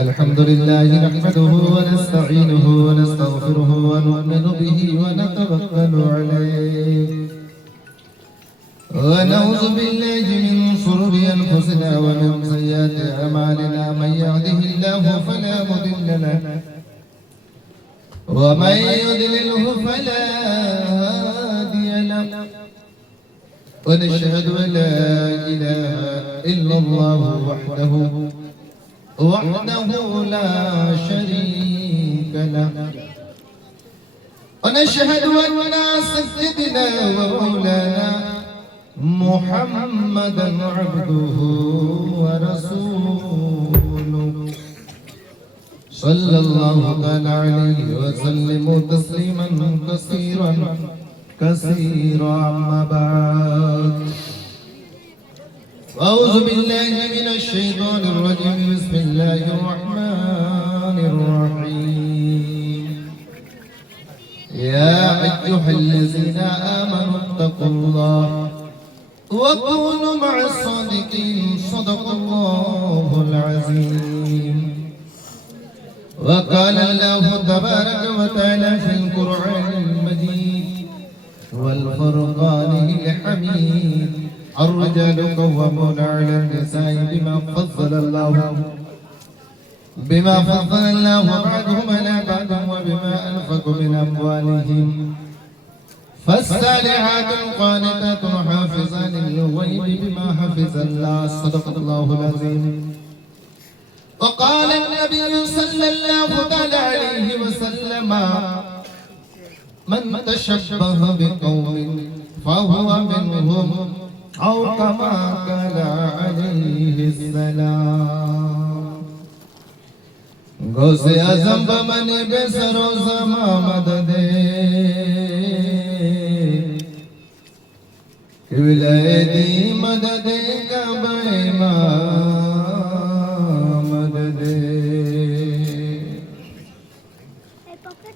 الحمد لله نحمده ونستعينه ونستغفره ونؤمن به ونتوكل عليه ونعوذ بالله من شرور أنفسنا ومن سيئات أعمالنا من يهده الله فلا مضل له ومن يضلله فلا هادي له ونشهد أن لا إله إلا الله وحده لا شريك له ونشهد أن سيدنا ومولانا محمدا عبده ورسوله صلى الله تعالى عليه وسلم تسليما كثيرا أما بعد أعوذ بالله من الشيطان الرجيم بسم الله الرحمن الرحيم يا أيها الذين آمنوا اتقوا الله وكونوا مع الصادقين صدق الله العظيم وقال الله تبارك وتعالى في القرآن المجيد والفرقان الحميد الرجال قوامون على النساء بما فضل الله بعضهم على بعض وبما أنفقوا من أموالهم فالصالحات القانتات حافظان للغيب بما حفظ الله صدق الله العظيم وقال النبي صلى الله عليه وسلم من تشبه بقوم فهو منهم أو كما قال عليه السلام غوث اعظم بمن بسرو زما مدد ولادي مدد کعبہ مدد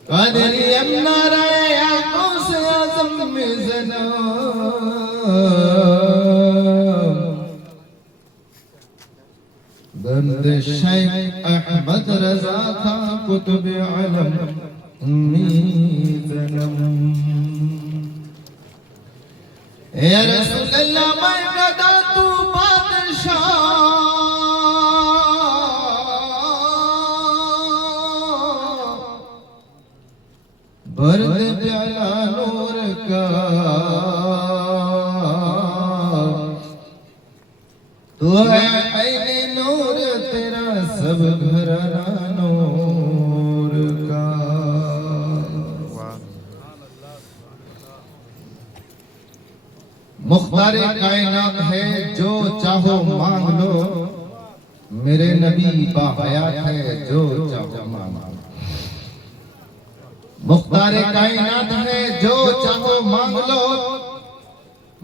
قادری امنارا یا غوث اعظم مزنا بند شیخ احمد رضا تھا قطب علم میزنم یا رسول اللہ میں گدا تو بادشاہ برد پیالہ نور کا تو ہے عین نور تیرا سب گھرانہ نور کا مختار کائنات ہے جو چاہو مانگ لو میرے نبی باحیات ہے جو چاہو مانگ لو مختار کائنات ہے جو چاہو مانگ لو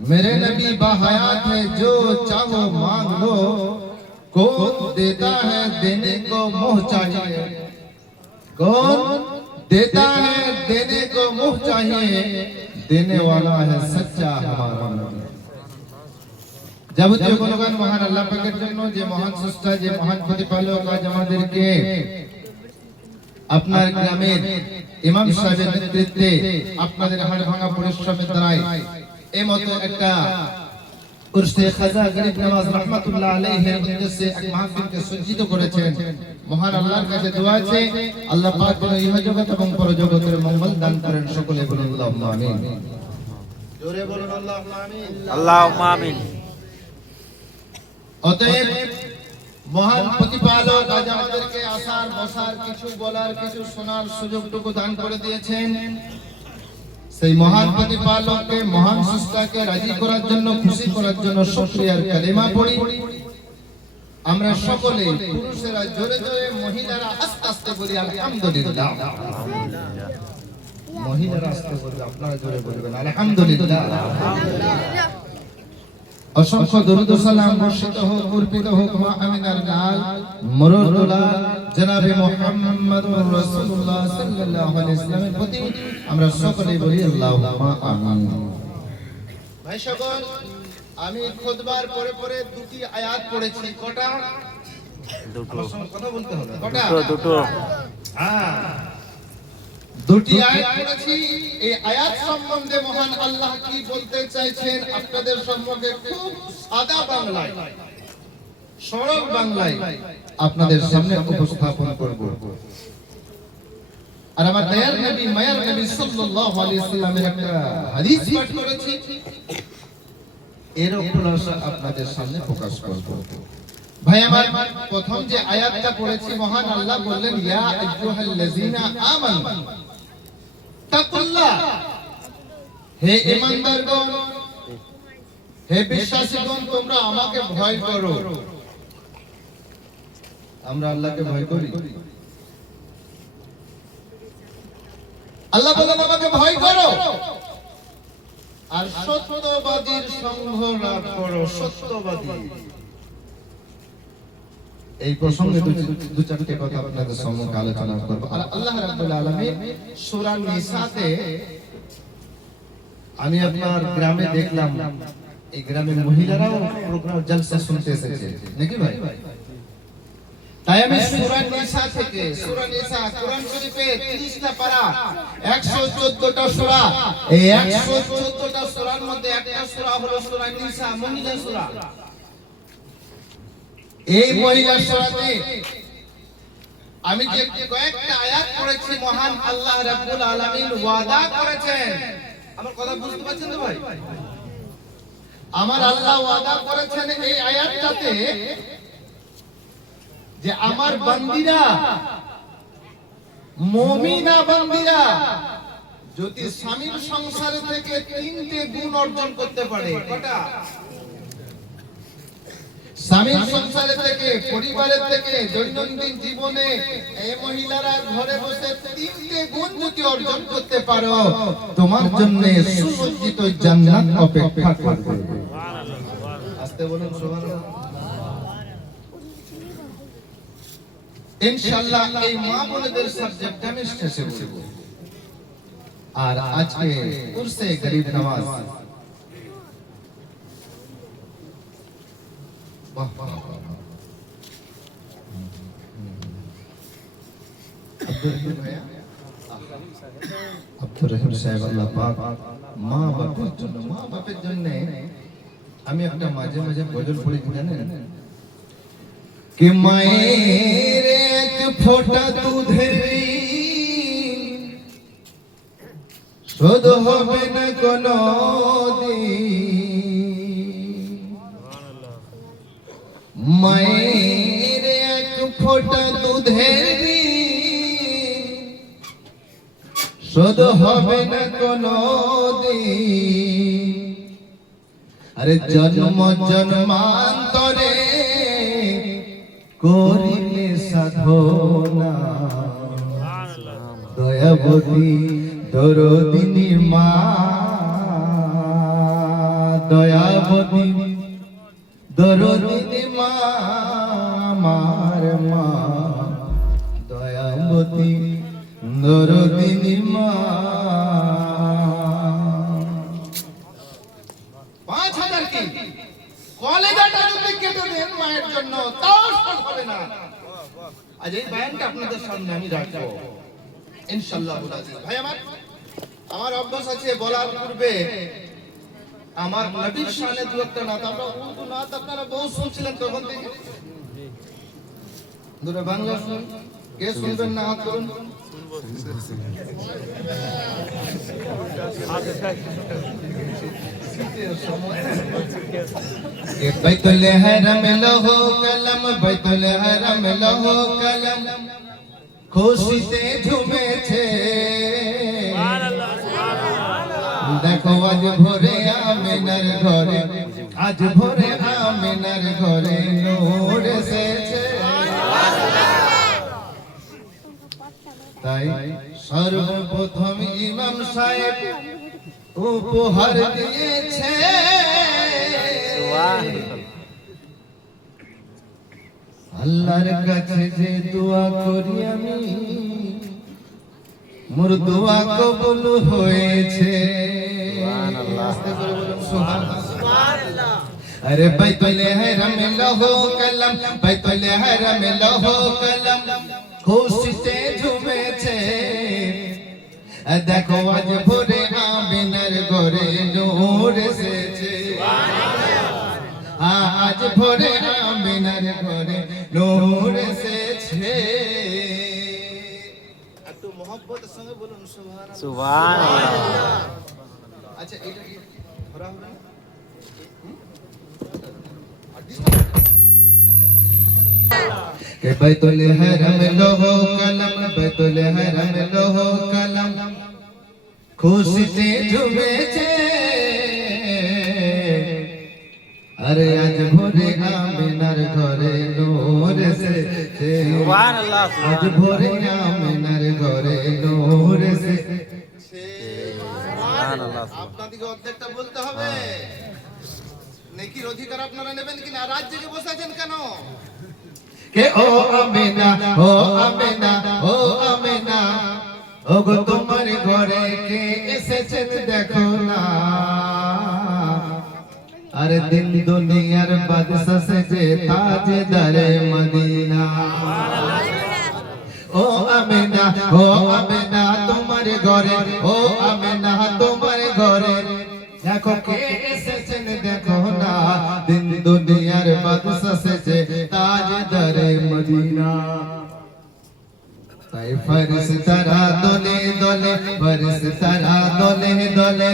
میرے نبی باحیات ہے جو چاہو مانگ لو کون دیتا ہے دینے کو منہ چاہیے کون دیتا ہے دینے کو منہ چاہیے دینے والا ہے سچا ہمارا نبی যাবতীয় গুণগান মহান আল্লাহ পাকের জন্য যে মহান স্রষ্টা যে মহান প্রতিপালক আজ আমাদেরকে আপনার গ্রামের ইমাম সাহেবের নেতৃত্বে আপনাদের হাড় ভাঙা পরিশ্রমের দ্বারাই এই মতো একটা উরসে খাজা গরিব নওয়াজ রাহমাতুল্লাহ আলাইহির উদ্দেশ্যে এক মাহফিলকে সজ্জিত করেছেন মহান আল্লাহর কাছে দোয়া আছে আল্লাহ পাক যেন ইহজগৎ এবং পরজগতের মঙ্গল দান করেন সকলে বলুন আল্লাহুম্মা আমিন জোরে বলুন আল্লাহুম্মা আমিন আল্লাহুম্মা আমিন অতএব মহান প্রতিপালক আজ আমাদেরকে আসার বসার কিছু বলার কিছু শোনার সুযোগটুকু দান করে দিয়েছেন সেই মহান প্রতিপালককে মহান স্রষ্টাকে রাজি করার জন্য খুশি করার জন্য শুকরিয়ার কালিমা পড়ি আমরা সকলে পুরুষেরা জোরে জোরে মহিলারা আস্তে আস্তে বলি আলহামদুলিল্লাহ মহিলারা আস্তে বলি আপনারা জোরে বলবেন আলহামদুলিল্লাহ অসংখ্য দরুদ ও সালাম বর্ষিত হোক অর্পিত হোক মা আমিনার লাল মরদুলা জনাবে মুহাম্মদুর রাসূলুল্লাহ সাল্লাল্লাহু আলাইহি ওয়াসাল্লামের প্রতি আমরা সকলে বলি আল্লাহুম্মা আমিন ভাই সকল আমি খুতবার পরে পরে দুটি আয়াত পড়েছি কটা দুটো কথা বলতে হবে কটা? দুটো হ্যাঁ, দুটি আয়াত পড়েছি। এই আয়াত সম্বন্ধে মহান আল্লাহ কি বলতে চাইছেন আপনাদের সম্মুখে খুব সাদা বাংলায়, সরল বাংলায় আপনাদের সামনে উপস্থাপন করব। আর আমার দয়াল নবী মায়ার নবী সাল্লাল্লাহু আলাইহি সাল্লামের একটা হাদিস পাঠ করেছি, এর খোলাসা আপনাদের সামনে প্রকাশ করব। ভাই আমার, প্রথম যে আয়াতটা পড়েছি মহান আল্লাহ বললেন, ইয়া আইয়ুহাল্লাযীনা আমানু তাকুল্লাহ, হে ঈমানদারগণ, হে বিশ্বাসীগণ, তোমরা আমাকে ভয় করো। আমরা আল্লাহকে ভয় করি? আল্লাহ বলেন আমাকে ভয় করো আর সত্যবাদীর সঙ্গ লাভ করো। সত্যবাদী, এই প্রসঙ্গে দু চারটি কথা আপনাদের সম্মুখে আলোচনা করব। আর আল্লাহ রাব্বুল আলামিন সূরা নিসাতে, আমি আপনার গ্রামে দেখলাম এই গ্রামের মহিলারাও প্রোগ্রাম জলসা শুনতে এসেছে নাকি ভাই? তাই আমি সূরা নিসা থেকে, সূরা নিসা কোরআন শরীফে 30টা পারা, 114টা সূরা, এই 114টা সূরার মধ্যে একটা সূরা হলো সূরা নিসা, মহিলা সূরা। এই মহিলা সূরাতে আমি যে কয়েকটা আয়াত পড়েছি, মহান আল্লাহ রাব্বুল আলামিন ওয়াদা করেছেন। আমার কথা বুঝতে পারছেন তো ভাই? আমার আল্লাহ ওয়াদা করেছেন এই আয়াতটাতে যে আমার বান্দীরা, মুমিনা বান্দীরা যদি স্বামীর সংসার থেকে 3টে গুণ অর্জন করতে পারে। কটা? স্বামীর সংসার থেকে, পরিবারের থেকে, দৈনন্দিন জীবনে এই মহিলারা ঘরে বসে 3টে গুণ যদি অর্জন করতে পারো, তোমার জন্য সুসজ্জিত জান্নাত অপেক্ষা করবে। আস্তে বলুন সুবহানাল্লাহ। ইনশাআল্লাহ এই মা বোনদের সাবজেক্ট আমি শেষে বলবো। আর আজকে উরসে গরিব নওয়াজ, আব্দুর রহিম সাহেব, আল্লাহ পাক মা বাপের জন্য আমি একটা মাঝে মাঝে গজল পড়ি, জানেন कि मायर एक फोटा दूधेरी शोध होबे न कोनो दिन, मायर एक फोटा दूधेरी शोध होबे न कोनो दिन, अरे जन्म जन्मांतरे করিলে সাধনা, দয়াবতী দরদিনী মা, দয়াবতী দরদিনী মা, আমার মা দয়াবতী দরদিনী মা। 5000 কি কলেজাটা যদি কেটে দেন মায়ের জন্য, তাও সব হবে না। আজ এই বয়ানটা আপনাদের সামনে আমি রাখবো ইনশাআল্লাহ। ভাই আমার অভ্যাস আছে বলার পূর্বে আমার নবীর শানে দু একটা নাত, আমরা উর্দু নাত আপনারা বহু শুনছিলেন তখন থেকে, দুটো বাংলা শুন, কে শুনবেন না হাত করুন। बैतुल हरम लहो कलम, बैतुल हरम लहो कलम, खुशीते झुमेছে। দেখো আজ ভোরে আমিনার ঘরে, আজ ভোরে আমিনার ঘরে নূর এসেছে। তাই সর্বপ্রথম ইমাম সাহেব উপহার দিয়েছে আল্লাহর কাছে যে দোয়া করি আমি, মোর দোয়া কবুল হয়েছে। अरे बैतुल हरम लहो कलम बैतुल हरम लहो कलम खुशिते झुमेছে देखो आज भोरे आमिनार घरे नूर এসেছে आज भोरे आमिनार घरे नूर এসেছে একটু mohabbater সঙ্গে বলুন সুবহানাল্লাহ সুবহানাল্লাহ আচ্ছা এটা কি ধরা হবে না के बैतुल हरम लोहो कलम बैतुल हरम लोहो कलम खुशिते झुमेছে अरे आज भोरे आमिनार घरे नूर এসেছে সুবহানাল্লাহ आज भोरे आमिनार घरे नूर এসেছে সুবহানাল্লাহ আপনাদেরকে অর্ধেকটা বলতে হবে নেকির অধিকার আপনারা নেবেন কিনা রাত জেগে বসে আছেন কেন के ओ आमिना ओ आमिना ओ आमिना ओ गो तुम्हारे घरे के এসেছে দেখো না अरे दिन दुनियार बादशाह से जे ताजदार मदीना ओ आमिना तुम्हारे घरे ओ आमिना तुम्हारे घरे देखो के এসেছেন দেখো না दिन दुनियार बादशाह से जे ताजदार मदीना তাই ফেরেশতারা দলে দলে ফেরেশতারা দলে দলে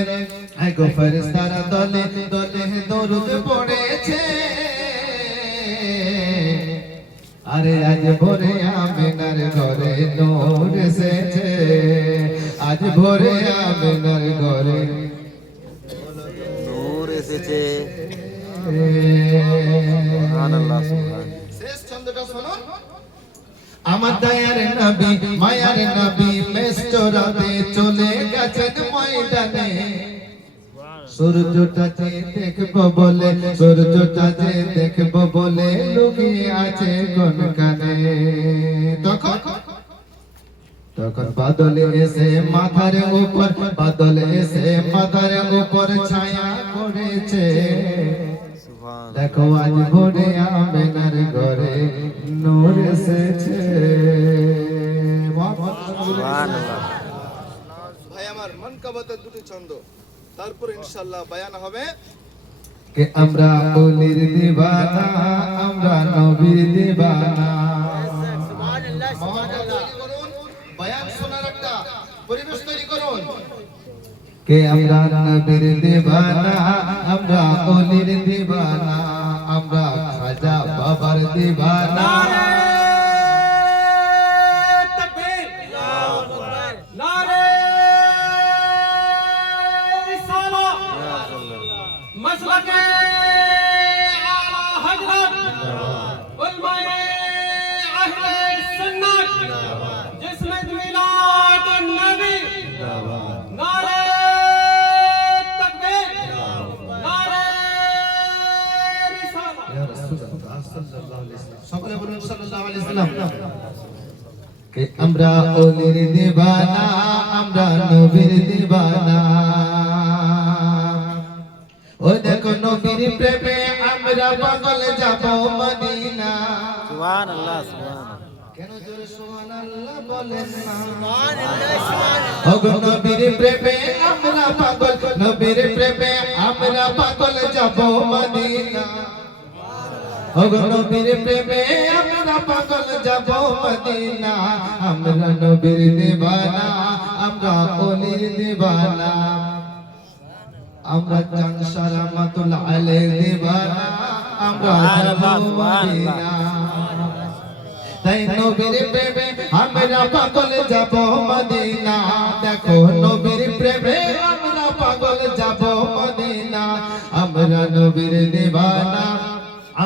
আগো ফেরেশতারা দলে দলে দরুদ পড়েছে আরে আজ ভোরে আমিনার ঘরে নূর এসেছে আজ ভোরে আমিনার ঘরে নূর এসেছে সুবহানাল্লাহ শেষ ছন্দটা শুনুন আমার দয়ার নবী মায়ার নবী মেস্তরাতে চলে গেছেন ময়দানে সূর্যটা যে দেখবো বলে সূর্যটা যে দেখবো বলে লুকিয়ে আছে কোন কানে তখন বাদল এসে মাথার উপর বাদল এসে মাথার উপর ছায়া করেছে দেখো আজ ভোরে আমিনার ঘরে নূর এসেছে সুবহানাল্লাহ ভাই আমার মনকাবাতের দুটি ছন্দ তারপর ইনশাআল্লাহ বয়ান হবে কে আমরা ওলির দিওয়ানা আমরা নবীর দিওয়ানা সুবহানাল্লাহ সুবহানাল্লাহ বয়ান শোনার একটা পরিবেশ তৈরি করুন কে আমরা নবীর দিওয়ানা আমরা ওলির দিওয়ানা আমরা খাজা বাবার দিওয়ানা নারে তাকবীর আল্লাহু আকবার নারে রিসালাত মাসলাকে আলা হযরত উলমায়ে আহলে সুন্নাত जिसमें मिलाद नबी नारे तकबीर नारे रिसालत या रसूल अल्लाह सल्लल्लाहु अलैहि वसल्लम সকলে বলুন সাল্লাল্লাহু আলাইহি ওয়াসাল্লাম কে আমরা ওলির দিওয়ানা আমরা নবীর দিওয়ানা ও দেখো নবীর প্রেমে আমরা পাগল যাব মদিনা সুবহানাল্লাহ সুবহানাল্লাহ কেন জোরে সুবহানাল্লাহ বলেন না সুবহানাল্লাহ ওগো নবীর প্রেমে আমরা পাগল নবীর প্রেমে আমরা পাগল যাব মদিনা ওগো নবীর প্রেমে আমরা পাগল যাব মদিনা আমরা নবীর দিওয়ানা আমরা ওলির দিওয়ানা আমরা জানসার রহমাতুল্লাহ আলাইহি দিওয়ানা আমরা যাব মদিনা তাই নবীর প্রেমে আমরা পাগল যাব মদিনা দেখো নবীর প্রেমে আমরা পাগল যাব মদিনা আমরা নবীর দিওয়ানা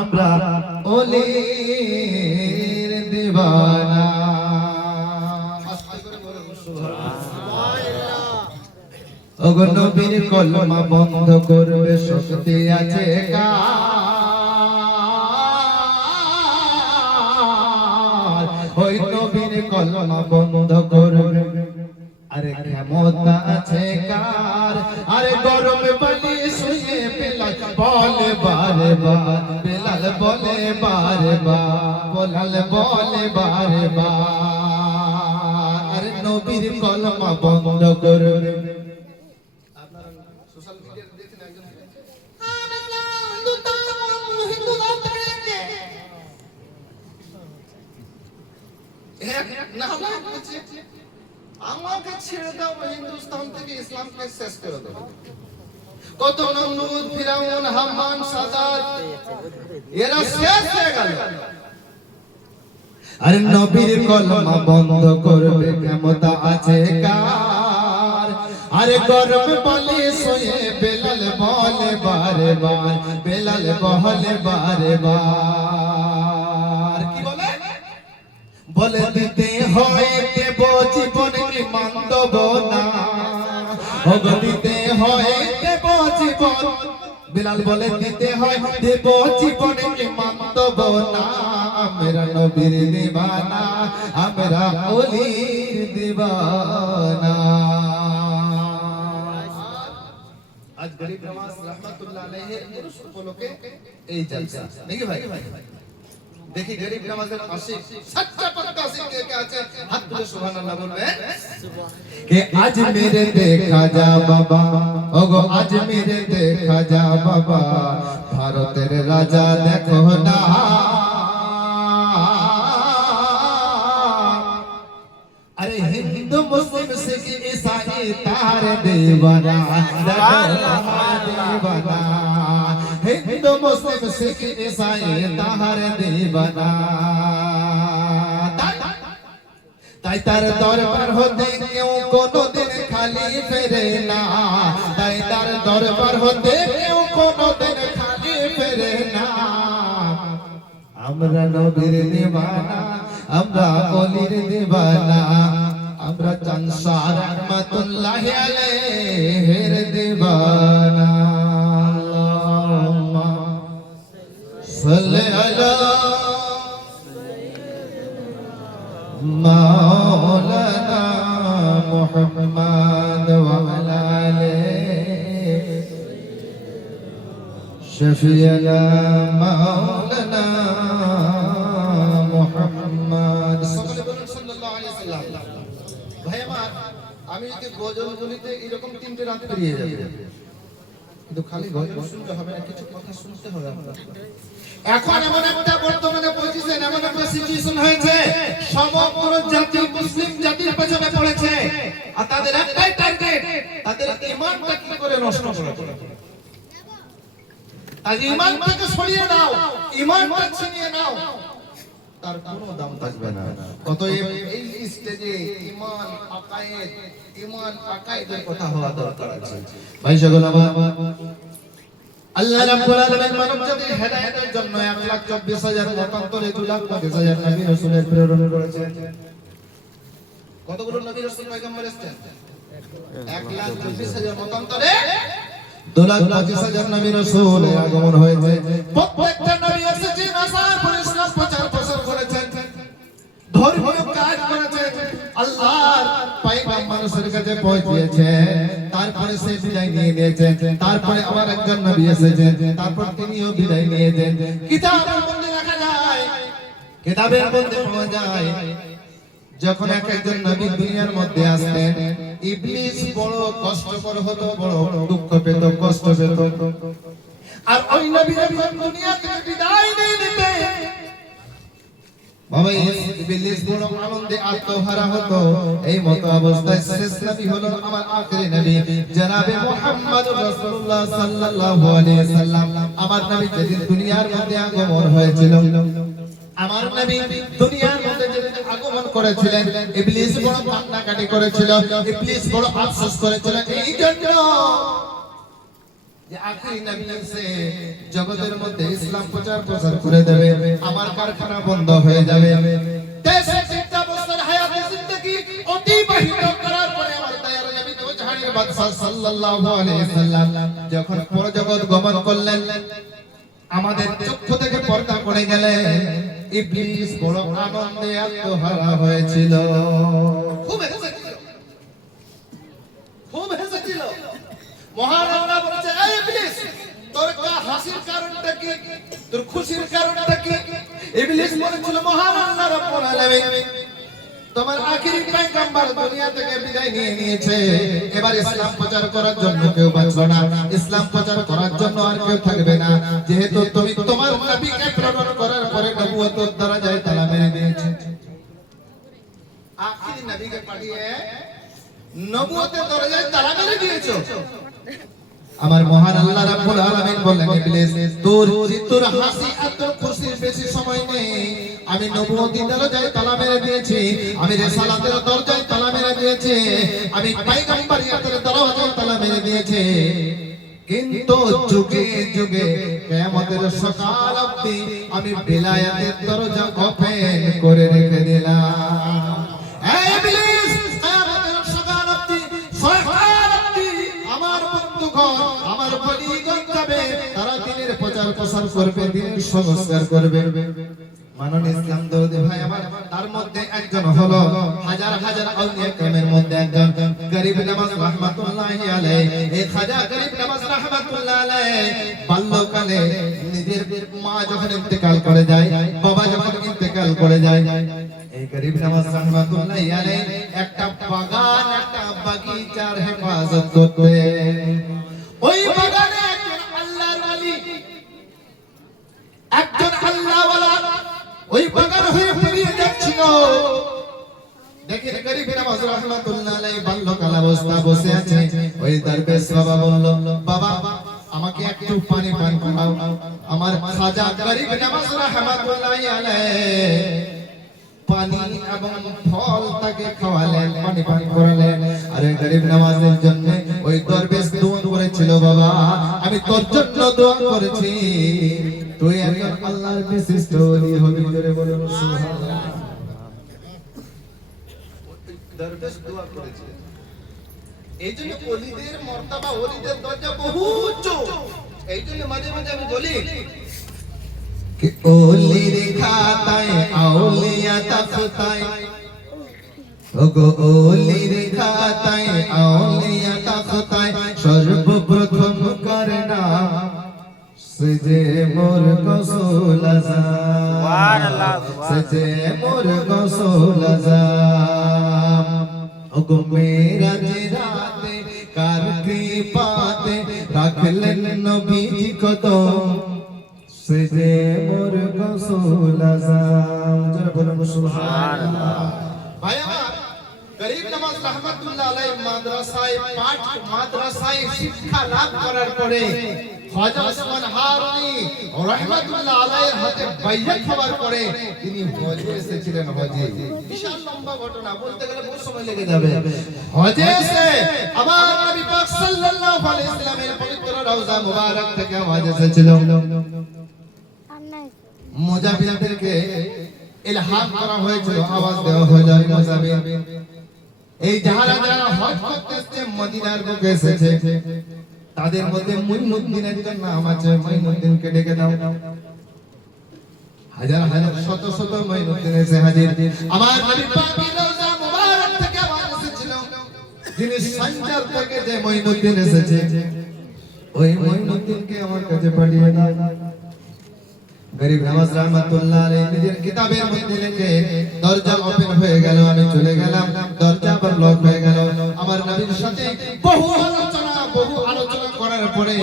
আমরা ওলির দিওয়ানা ওগো নবীর কলমা বন্ধ করবে শক্তি আছে কার ওই নবীর কলমা বন্ধ করবে আরে ক্ষমতা আছে কার আরে গরম পানি শুয়ে পেলা বলে বারে বার বেলাল বলে বারে বার বেলাল বলে বারে বার আরে নবীর কলমা বন্ধ করবে আপনারা সোশ্যাল মিডিয়াতে দেখেন একজন আমাকে ছেড়ে দাও হিন্দুস্তান থেকে ইসলামকে শেষ করে দাও কত নমরুদ ফিরাউন হামান সাদাত এরা শেষ হয়ে গেল আরে নবীর কলমা বন্ধ করবে ক্ষমতা আছে কার আরে গরম বলে সোয়ে বেলাল বলে বারে বার বেলাল বলে বারে বার কি বলে বলে দিতে হয় দেব জীবন ইমান দেব না ভোগ দিতে হয় দেব জীবন বেলাল বলে দিতে হয় দেব জীবন ইমান দেব না আমরা নবীর দিওয়ানা আমরা ওলির দিওয়ানা আজ গরিব নওয়াজ রহমাতুল্লাহ আলাইহির উরুস উপলক্ষে এই জলসা নাকি ভাই देखिए गरीब नवाज़ आशिक सच्चा पक्का आशिक के আছে হাত তুলে সুবহানাল্লাহ বলবেন कि आज मेरे देखा जा बाबा ओगो आज मेरे देखा जा बाबा भारतेर राजा देखो ना अरे हिंदू मुस्लिम सिख ईसाई तार दीवाना दीवाना हिंदू मुस्लिम सिख ईसाई तार दीवाना তাই তার দরবার হতে কেউ কোনোদিন খালি ফেরে না তাই তার দরবার হতে কেউ কোনোদিন খালি ফেরে না আমরা নবীর দিওয়ানা আমরা ওলির দিওয়ানা আমরা চানসার রহমাতুল্লাহ আলাইহির দিওয়ানা আল্লাহুম্মা সাল্লি আলা মাওলানা মুহাম্মদ ওয়া আলা আলিহি শফিয়ানা মাওলানা মুহাম্মদ সকলে বলুন সাল্লাল্লাহু আলাইহি ওয়াসাল্লাম ভাই আমার আমি যদি গজল বলিতে এরকম তিনটে রাত পেরিয়ে যাবে কিন্তু খালি গজল শুনতে হবে না কিছু কথা শুনতে হবে আপনাদের এখন এমন একটা বর্তমানে পজিশন এমন একটা সিচুয়েশন হয়েছে সমগ্র জাতি মুসলিম জাতির পেছনে পড়েছে আর তাদের একটাই টার্গেট তাদের ঈমানটা কি করে নষ্ট করা যায় তাই ঈমানটাকে সরিয়ে দাও ঈমানটা ছিনিয়ে নাও তার কোনো দাম থাকবে না কত এই স্টেজে ঈমান আকায়েদের কথা হওয়া দরকার আছে ভাই সকল আমার আল্লাহ রাব্বুল আলামিন মানব জাতির হেদায়েতের জন্য 1,24,000 মতান্তরে 2,25,000 নবী রাসূলের প্রেরণ করেছেন কতগুলো নবী রাসূল পয়গম্বর এসেছেন 1,24,000 মতান্তরে 2,25,000 নবী রাসূলের আগমন হয়েছে প্রত্যেকটা নবী এসেছেন আসার পর ইসলাম প্রচার প্রসার করেছেন ধর্মীয় কাজ করেছেন আল্লাহর পয়গাম মানুষের কাছে পৌঁছিয়েছেন তারপরে সে বিদায় নিয়ে নিয়েছেন তারপরে আবার একজন নবী এসেছেন তারপর তিনিও বিদায় নিয়েছেন কিতাবের মধ্যে লেখা যায় কিতাবের মধ্যে পাওয়া যায় যখন একজন নবী দুনিয়ার মধ্যে আসতেন ইবলিস বড় কষ্টকর হতো বড় দুঃখ পেত কষ্ট পেত আর ওই নবী যখন দুনিয়া থেকে বিদায় নিয়ে নিতেন বাবা ইবলিস বড় আনন্দে আত্মহারা হতো এই মত অবস্থায় শেষ নবী হলো আমার আখেরি নবী জনাবে মুহাম্মদুর রাসূলুল্লাহ সাল্লাল্লাহু আলাইহি সাল্লাম আমার নবী যেদিন দুনিয়ার মধ্যে আগমন হয়েছিল আমার নবী দুনিয়ার মধ্যে যেদিন আগমন করেছিলেন ইবলিস বড় কান্নাকাটি করেছিল ইবলিস বড় আফসোস করেছিল এই জন্য যে আখেরি নবী এসে জগতের মধ্যে ইসলাম প্রচার প্রসার করে দেবে আমার কারখানা বন্ধ হয়ে যাবে 63 বছর হায়াতে জিন্দেগি অতিবাহিত করার পরে আমার দয়ার নবী দোজাহানের বাদশা সাল্লাল্লাহু আলাইহি সাল্লাম যখন পরজগৎ গমন করলেন আমাদের চক্ষু থেকে পর্দা পড়ে গেলে ইবলিস বড় আনন্দে আত্মহারা হয়েছিল খুব হেসেছিল মহারাজা বলেছে এই ইবলিস তোর কা হাসির কারণ তোর খুশির কারণটা কি? ইবলিস বলেছিল মহান আল্লাহ রাব্বুল আলামিন তোমার আখিরি পয়গম্বর দুনিয়া থেকে বিদায় নিয়ে নিয়েছে, এবার ইসলাম প্রচার করার জন্য কেউ বাঁচবে না, ইসলাম প্রচার করার জন্য আর কেউ থাকবে না, যেহেতু তুমি তোমার নবীকে প্রেরণ করার পরে নবুয়তের দরজায় তালা মেরে দিয়েছো। আখিরি নবীকে পাঠিয়ে নবুয়তের দরজায় তালা মেরে দিয়েছো। আমার মহান আল্লাহ রাব্বুল আলামিন বললেন ইবলিস তোর হাসি আর তোর খুশির বেশি সময় নেই, আমি নবুয়তের দরজায় তালা মেরে দিয়েছি, আমি রিসালাতের দরজায় তালা মেরে দিয়েছি, আমি পয়গম্বরিয়তের দরজায় তালা মেরে দিয়েছি, কিন্তু যুগে যুগে কিয়ামতের সকাল অবধি আমি বিলায়াতের দরজা ওপেন করে রেখে দিলাম। এই ইবলিস কিয়ামতের সকাল অবধি আমার বন্ধুগণ আমার বলিগণ যাবে, তারা দ্বীনের প্রচার প্রসার করবে, দ্বীনের সংস্কার করবে। মাননীয় ইসলাম দরদি ভাই আমার, তার মধ্যে একজন হলো হাজার হাজার আউলিয়া কেরামের মধ্যে একজন গরিব নওয়াজ রাহমাতুল্লাহি আলাইহি। এই খাজা গরিব নওয়াজ রাহমাতুল্লাহি আলাইহি বাল্যকালে নিজের মা যখন ইন্তেকাল করে যায়, বাবা যখন ইন্তেকাল করে যায়, এই গরিব নওয়াজ রাহমাতুল্লাহি আলাইহি একটা বাগান একটা বাগিচার হেফাজত করতেন। ওই বাগানে একজন আল্লাহর ওলি, একজন আল্লাহওয়ালা ওই বাগান হয়ে পেরিয়ে যাচ্ছিল। দেখেন গরিব নওয়াজ রাহমাতুল্লাহি আলাইহি বাল্যকাল অবস্থা বসে আছে। ওই দরবেশ বাবা বলল, বাবা আমাকে একটু পানি পান করাও। আমার খাজা গরিব নওয়াজ রাহমাতুল্লাহি আলাইহি পানি এবং ফল তাকে খাওয়ালেন, পানি পান করালেন। আর ওই গরিব নওয়াজের জন্য ওই দরবেশ দোয়া করেছিল, বাবা আমি তোর জন্য দোয়া করেছি, তুই একজন আল্লাহর বিশিষ্ট ওলি হবি। জোরে বলুন সুবহানাল্লাহ। দরবেশ দোয়া করেছিল। এইজন্য ওলিদের মর্তবা, ওলিদের দরজা বহু উচ্চ। এইজন্য মাঝে মাঝে আমি বলি कि ओली रेखाताए आउलिया तख्ताए, ओगो ओली रेखाताए आउलिया तख्ताए, सर्वप्रथम करना सजे मोर गौसुल आज़म, सजे मोर गौसुल आज़म, ओगो मेरा जिराते कार कृपाते राखलेन नबीजी कदम, सजे मोर गौसुल आज़म। जरा बोलो सुबहानाल्लाह। भाई আমার গরিব নওয়াজ রাহমাতুল্লাহ আলাইহি মাদ্রাসায় শিক্ষা লাভ করার পরে খাজা ওসমান হারুনি রাহমাতুল্লাহ আলাইহির হাতে বাইয়াত হওয়ার পরে তিনি হজে এসেছিলেন। হজে বিশাল লম্বা ঘটনা, বলতে গেলে বহু সময় লেগে যাবে। হজে এসে আমার নবী পাক সাল্লাল্লাহু আলাইহি ওয়াসাল্লামের পবিত্র রওজা মুবারক থেকে হজে এসেছিল। মুজাহিদদেরকে ইলহাম করা হয়েছিল, আওয়াজ দেওয়া হয়েছিল মুজাহিদ এই যারা যারা হজ করতে এসেছে মদিনার বুকে এসেছে, তাদের মধ্যে মুইনুদ্দিনের জন্য নাম আছে, মুইনুদ্দিনকে ডেকে দাও। হাজার হাজার শত শত মুইনুদ্দিন এসে হাজির। আমার নবী পাকের রওজা মুবারক থেকে আওয়াজ এসেছিল, যিনি সঞ্জার থেকে যে মুইনুদ্দিন এসেছে, ওই মুইনুদ্দিনকে আমার কাছে পাঠিয়ে দাও। গরিব নওয়াজ রাহমাতুল্লাহ আলাইহি নিজের কিতাবের মধ্যে লিখে দরজা ওপেন হয়ে গেল, আমি চলে গেলাম, দরজা আবার লক হয়ে গেল। আমার নবীর সাথে বহু আলোচনা করার পরে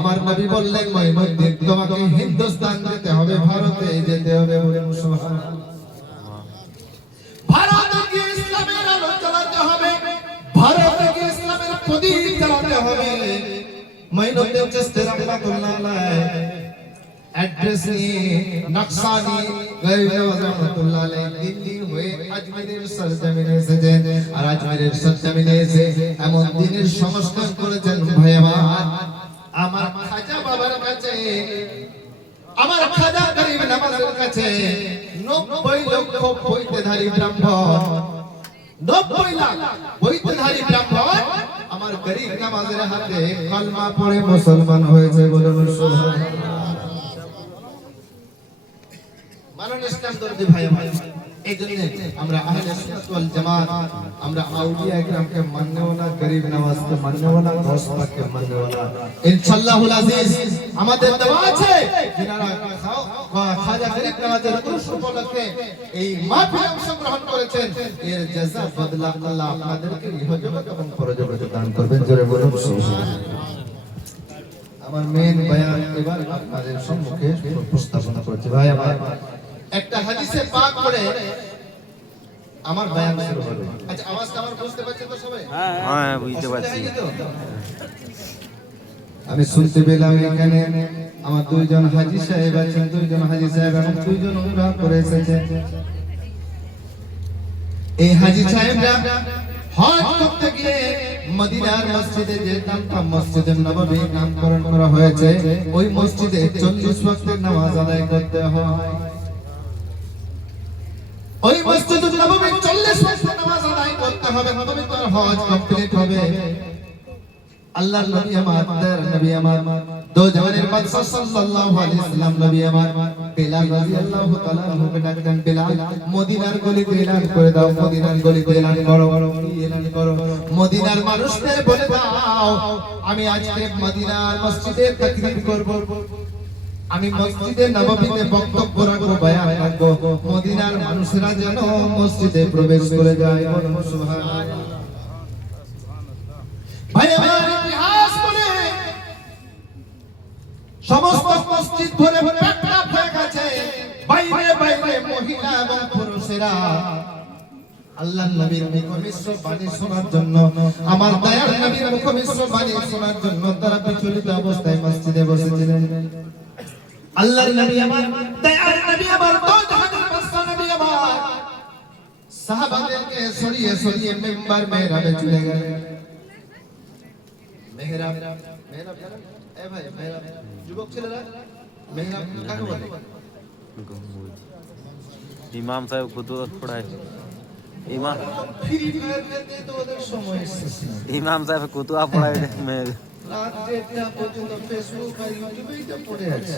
আমার নবী বললেন, মুইনুদ্দিন তোমাকে হিন্দুস্তান যেতে হবে, ভারতে যেতে হবে। সুবহানাল্লাহ। ভারতে গিয়ে ইসলামের আলো জ্বালাতে হবে, ভারতে গিয়ে ইসলামের প্রদীপ জ্বালাতে হবে। মুইনুদ্দিন চিশতি রাহমাতুল্লাহ আলাইহি एड्रेस নিয়ে নকশা নিয়ে গরিব নওয়াজ রাহমাতুল্লাহ আলাইহি দিল্লি হয়ে আজমিরের সরজমিনে এসেছেন। আর আজমিরের সরজমিনে এসে এমন দিনের সংস্কার করেছেন ভাই আমার খাজা বাবার কাছে, আমার খাজা গরিব নওয়াজের কাছে 90 লক্ষ বৈতধারী ব্রাহ্মণ, 90 লাখ বৈতধারী ব্রাহ্মণ আমার গরিব নওয়াজের হাতে কলমা পড়ে মুসলমান হয়েছে। বলুন সুবহানাল্লাহ। মাননীয় ইসলাম দরদি ভাই, এইজন্য আমরা আহলে সুন্নাত ওয়াল জামাত আমরা আউলিয়া ইকরামকে মাননেওয়ালা, গরিব নওয়াজকে মাননেওয়ালা, গৌস পাককে মাননেওয়ালা ইনশাআল্লাহুল আজিজ আমাদের দাওয়া আছে। যারা খাজা গরিব নওয়াজের উরুস উপলক্ষে এই মাহফিলে অংশগ্রহণ করেছেন, এর জাযা বদলা আল্লাহ আপনাদেরকে ইহজগৎ এবং পরজগতে দান করবেন। জোরে বলুন সুবহানাল্লাহ। আমার মেন বয়ান এবার আপনাদের সম্মুখে উপস্থাপনা করছি। ভাই আমার একটা হাদিসে পাক করে আমার বয়ান শুরু হবে। আচ্ছা, আওয়াজটা আমার বুঝতে পাচ্ছেন তো সবাই? হ্যাঁ বুঝতে পারছি। আমি শুনতে পেলাম এখানে আমার দুইজন হাজী সাহেব আছেন, দুইজন হাজী সাহেব এবং দুইজন উমরা করে এসেছেন। এই হাজী সাহেবরা হজ করতে গিয়ে মদিনার মসজিদে যে নামটা মসজিদে নববী নামকরণ করা হয়েছে, ওই মসজিদে 40 ওয়াক্তের নামাজ আদায় করতে হয়। ওই মসজিদে নববী 40 ওয়াক্তের নামাজ আদায় করতে হবে, তবে তোর হজ কমপ্লিট হবে। আল্লাহর নবী আমার, দয়ার নবী আমার, দো জাহানের বাদশা সাল্লাল্লাহু আলাইহি সাল্লাম নবী আমার বেলাল রাদিয়াল্লাহু তাআলা আনহুকে ডাকতেন, বেলাল মদিনার গলিতে এলান করে দাও, মদিনার গলিতে এলান করো। কি এলান করো? মদিনার মানুষদের বলে দাও আমি আজকে মদিনার মসজিদে তাকরীর করব, আমি মসজিদে নববীতে বক্তব্য রাখবো, বয়ান রাখবো, মদিনার মানুষরা যেন মসজিদে প্রবেশ করে যায়। বলুন সুবহানাল্লাহ। ভাই আমার ইতিহাস বলে সমস্ত মসজিদ ভরে ভরে পেট্রা হয়ে গেছে, বাইরে বাইরে মহিলা এবং পুরুষেরা আল্লাহর নবীর মুখমিশ্র বাণী শোনার জন্য, আমার দয়ার নবীর মুখমিশ্র বাণী শোনার জন্য তারা বিচলিত অবস্থায় মসজিদে বসেছিলেন। আল্লাহর নবী আমার, দয়ার নবী আমার, তো জাহানের বাদশা নবী আমার সাহাবাদেরকে সরিয়ে সরিয়ে মিম্বার মেহরাবে চলে গেলেন। মেহরাব, মেহরাব জানেন? এ ভাই মেহরাব, যুবক ছেলেরা মেহরাব কাকে বলে? ইমাম সাহেব খুতুবা পড়ায়। ইমাম ফ্রি ফায়ার খেলতে তো ওদের সময় এসেছে। ইমাম সাহেব খুতুবা পড়ায়। রাত 1টা পর্যন্ত ফেসবুক আর ইউটিউবেই তো পড়ে আছে।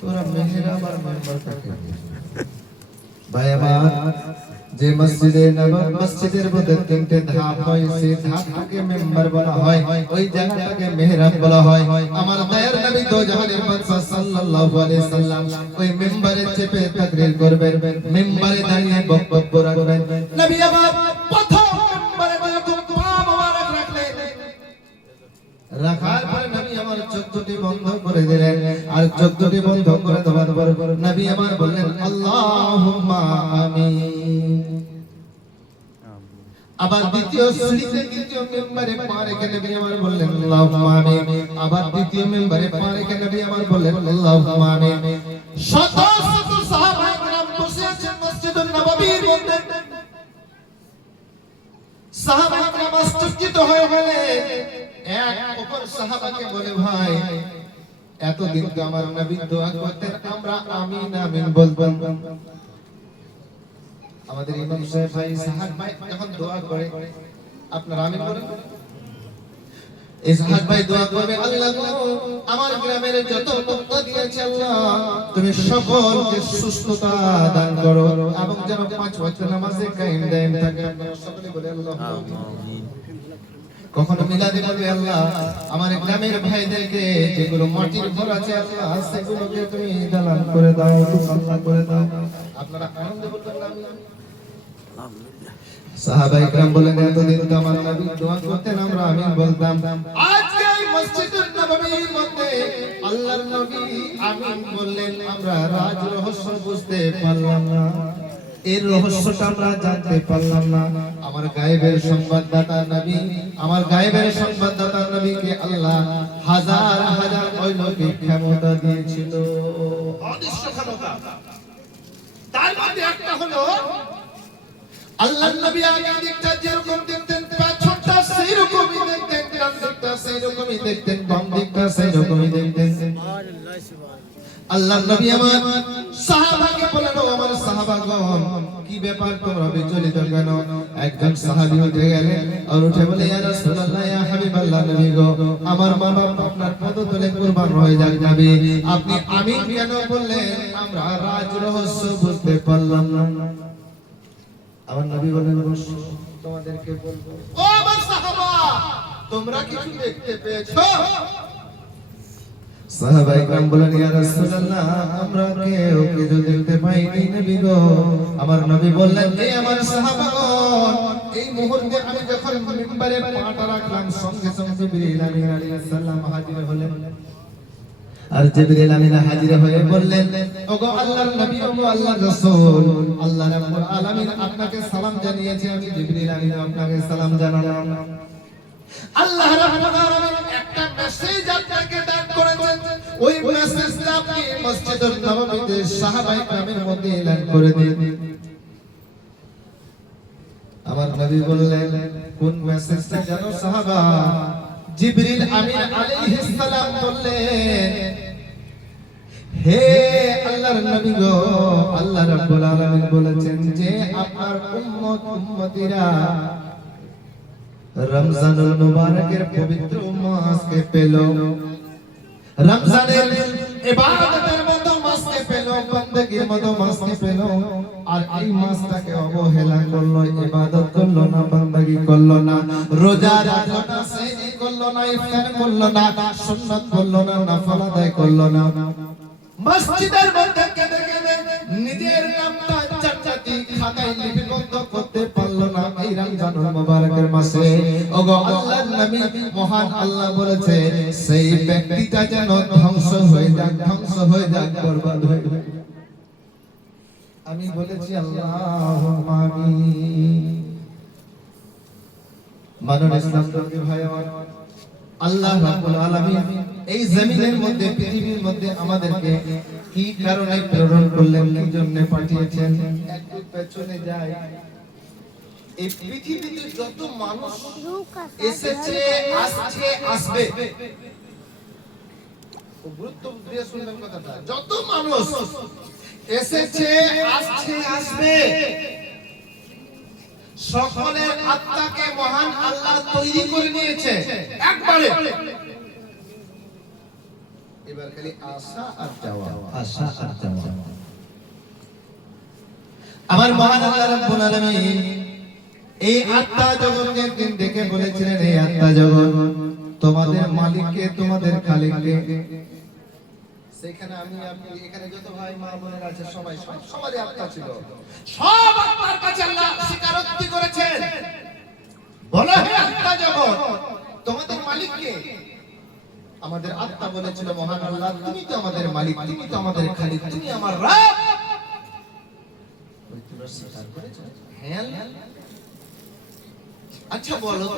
তোরা মেহরাব আর মেম্বার কাকে? ভাই আমার, যে মসজিদে নববী, মসজিদের মধ্যে 3টে ধাপ হয়, সেই ধাপটাকে মেম্বার বলা হয়, ওই জায়গাটাকে মেহরাব বলা হয়। আমার দয়ার নবী দো জাহানের বাদশা সাল্লাল্লাহু আলাইহি সাল্লাম ওই মেম্বারে চেপে তাকরীর করবেন, মেম্বারে দাঁড়িয়ে বক্তব্য রাখবেন। নবী আমার প্রথম মেম্বারে যখন পা মোবারক রাখলেন, রাখার পরে নবী আমার 14টি বন্ধ করে দিলেন, আর 14টি বন্ধ করে দেওয়ার পর নবী আমার বললেন আল্লাহুম্মা আমিন। আবার দ্বিতীয় সিঁড়িতে দ্বিতীয় মেম্বারে পা রেখে নবী আমার বললেন আল্লাহুম্মা আমিন। আবার দ্বিতীয় মেম্বারে পা রেখে নবী আমার বললেন আল্লাহুম্মা আমিন। শত শত সাহাবায়ে কেরাম বসে আছেন মসজিদুন নববীর মধ্যে। সাহাবায়ে কেরাম আশ্চর্যিত হয়ে গেলেন। এক অপর সাহাবাকে বলে, ভাই এতদিন তো আমার নবী দোয়া করতেন, আমরা আমিন আমিন বলতাম। আমাদের ইমাম সাহেব ভাই সাহাব ভাই যখন দোয়া করে আপনারা আমিন বলেন। ইসহাক ভাই দোয়া করবে, আল্লাহ গো আমার গ্রামের যত লোক দিয়েছে আল্লাহ তুমি সকলকে সুস্থতা দান করো এবং যেন 5 ওয়াক্ত নামাজে কায়েম দায়েম থাকে। সকলে বলে আল্লাহ আমিন। কখনো মিলাদে বলবে আল্লাহ আমার গ্রামের ভাইদেরকে যেগুলো মাটির ঘর আছে আল্লাহ সেগুলোকে তুমি দালান করে দাও, আল্লাহ করে দাও। আপনারা আনন্দে বলবেন আমিন। সাহাবায়ে কেরাম বলেন এতদিন তো আমার নবী দোয়া করতেন, আমরা আমিন বলতাম। আজকে এই মসজিদুন নববীর মধ্যে আল্লাহর নবী আমিন বললেন, আমরা রাজ রহস্য বুঝতে পারলাম না, এর রহস্যটা আমরা জানতে পারলাম না। আমার গায়েবের সংবাদদাতা নবী, আমার গায়েবের সংবাদদাতা নবীকে আল্লাহ হাজার হাজার অলৌকিক ক্ষমতা দিয়েছিল, অদৃশ্য ক্ষমতা। তার মধ্যে একটা হলো আল্লাহর নবী আগে দিকটা যেরকম দেখতেন, পেছনটা সেই রকমই দেখতেন, ডান দিকটা সেই রকমই দেখতেন, বাম দিকটা সেই রকমই দেখতেন। আল্লাহর নবী আমার সাহাবাকে বললেন, আমার সাহাবাগণ কি ব্যাপার তোমরা বিচলিত কেন? একজন সাহাবী উঠে গেলেন আর উঠে বলে, ইয়া রাসূলুল্লাহ, ইয়া হাবিবাল্লাহ, নবী গো আমার মা বাবা আপনার পদতলে কুরবান হয়ে যাক নবী, আপনি আমিন কেন বললেন? আমরা রাজ রহস্য বুঝতে পারলাম না। আমার নবী বলেন বসো, তোমাদেরকে বলবো ও আমার সাহাবা, তোমরা কিছু দেখতে পেয়েছো? সাহাবায়ে کرام বলেন ইয়া রাসূলুল্লাহ, আমরা কেউ কিছু দেখতে পাইনি নবী গো। আমার নবী বললেন এই আমার সাহাবাগণ, এই মুহূর্তে আমি যখন মিম্বারে পাটা রাখলাম, সঙ্গে সঙ্গে জিবরিল আমিন আলাইহিস সালাম হাজির হলেন। আর জিবরিল আমিন হাজির হয়ে বললেন, ওগো আল্লাহর নবী, ওগো আল্লাহর রাসূল, আল্লাহ রাব্বুল আলামিন আপনাকে সালাম জানিয়েছে, আমি জিবরিল আমিন আপনাকে সালাম জানালাম। আল্লাহ রাব্বুল আলামিন একটা মেসেজ আপনাকে দান করেছেন, ওই মেসেজটা আপনি মসজিদুল নববীতে সাহাবায়ে کرامের মধ্যে এলান করে দিন। আমার নবী বললেন কোন মেসেজটা জানো সাহাবা? জিবরিল আমিন আলাইহিস সালাম বললেন, হে আল্লাহর নবী গো, আল্লাহ রাব্বুল আলামিন বলেছেন যে আপনার উম্মতিরা রমজানুল মুবারকের পবিত্র মাসকে পেল, রমজানের ইবাদতের মতো মাসকে পেল, বندگির মতো মাসকে পেল, আর এই মাসটাকে অবহেলা করলো, ইবাদত করলো না, বندگি করলো না, রোজা রাখলো না, সেহরি করলো না, ইফতার করলো না, সুন্নাত করলো না, নফল আদায় করলো না, মসজিদের মধ্যে কেঁদে কেঁদে নিজের নামটা জান্নাতি খাতায় লিপিবদ্ধ করতে পারলো না এই রমজানুল মুবারকের মাসে। ওগো আল্লাহর নবী, মহান আল্লাহ বলেছে সেই ব্যক্তিটা যেন ধ্বংস হয়ে যাক, ধ্বংস হয়ে যাক, বরবাদ হয়ে যাক। আমি বলেছি আল্লাহুম্মা আমিন। মানব ইসলাম ধর্মের ভাই আমার, আল্লাহ রাব্বুল আলামিন এই জমিনের মধ্যে, পৃথিবীর মধ্যে আমাদেরকে কি কারণে প্রেরণ করলেন, কি জন্য পাঠিয়েছেন, একটু পেছনে যায়। এই পৃথিবীতে যত মানুষ এসেছে, আসছে, আসবে, গুরুত্ব দিয়ে শুনবেন কথাটা, যত মানুষ এসেছে, আসছে, আসবে, সকলের আত্মাকে মহান আল্লাহ তৈরি করে নিয়েছে একবারে। এবার খালি আশা আর চাওয়া, আশা আর চাওয়া। আমার মহান আল্লাহ রাব্বুল আলামিন এই আত্মা জগৎকে দিন দেখে বলেছিলেন, এই আত্মা জগৎ তোমাদের মালিককে, তোমাদের খালিককে। সেখানে আমি আপনি এখানে যত ভাই মা বোনের আছে সবাই, সবারই আত্মা ছিল, সব আত্মার কাছে আল্লাহ স্বীকারোক্তি করেছেন। বলো হে আত্মা জগৎ, তোমাদের মালিক কে? আমাদের আত্মা বলেছিল মহান আল্লাহ, তুমি তো আমাদের মালিক, তুমি তো আমাদের খালিক, তুমি আমার রব। ওই তোমরা স্বীকার করেছো? হ্যাঁ। আচ্ছা বলো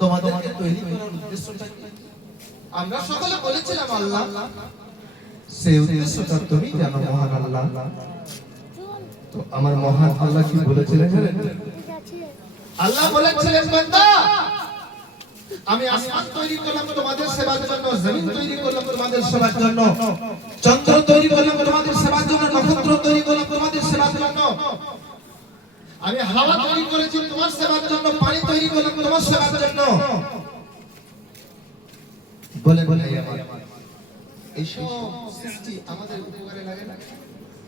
তোমাদেরকে তৈরি করার উদ্দেশ্যটা কি? আমরা সকলে বলেছিলাম আল্লাহ। সেই উদ্দেশ্যটা তুমি জানো মহান আল্লাহ। তো আমার মহান আল্লাহ কি বলেছিলেন জানেন? আল্লাহ বলেছিলেন বান্দা, আমি আসমান তৈরি করলাম তোমাদের সেবার জন্য, জমিন তৈরি করলাম তোমাদের সেবার জন্য, চন্দ্র তৈরি করলাম তোমাদের সেবার জন্য, নক্ষত্র তৈরি করলাম তোমাদের সেবার জন্য, আমি হাওয়া তৈরি করেছি তোমার সেবার জন্য, পানি তৈরি করলাম তোমার সেবার জন্য। বলে বলে এইসব সৃষ্টি আমাদের উপকারে লাগে না?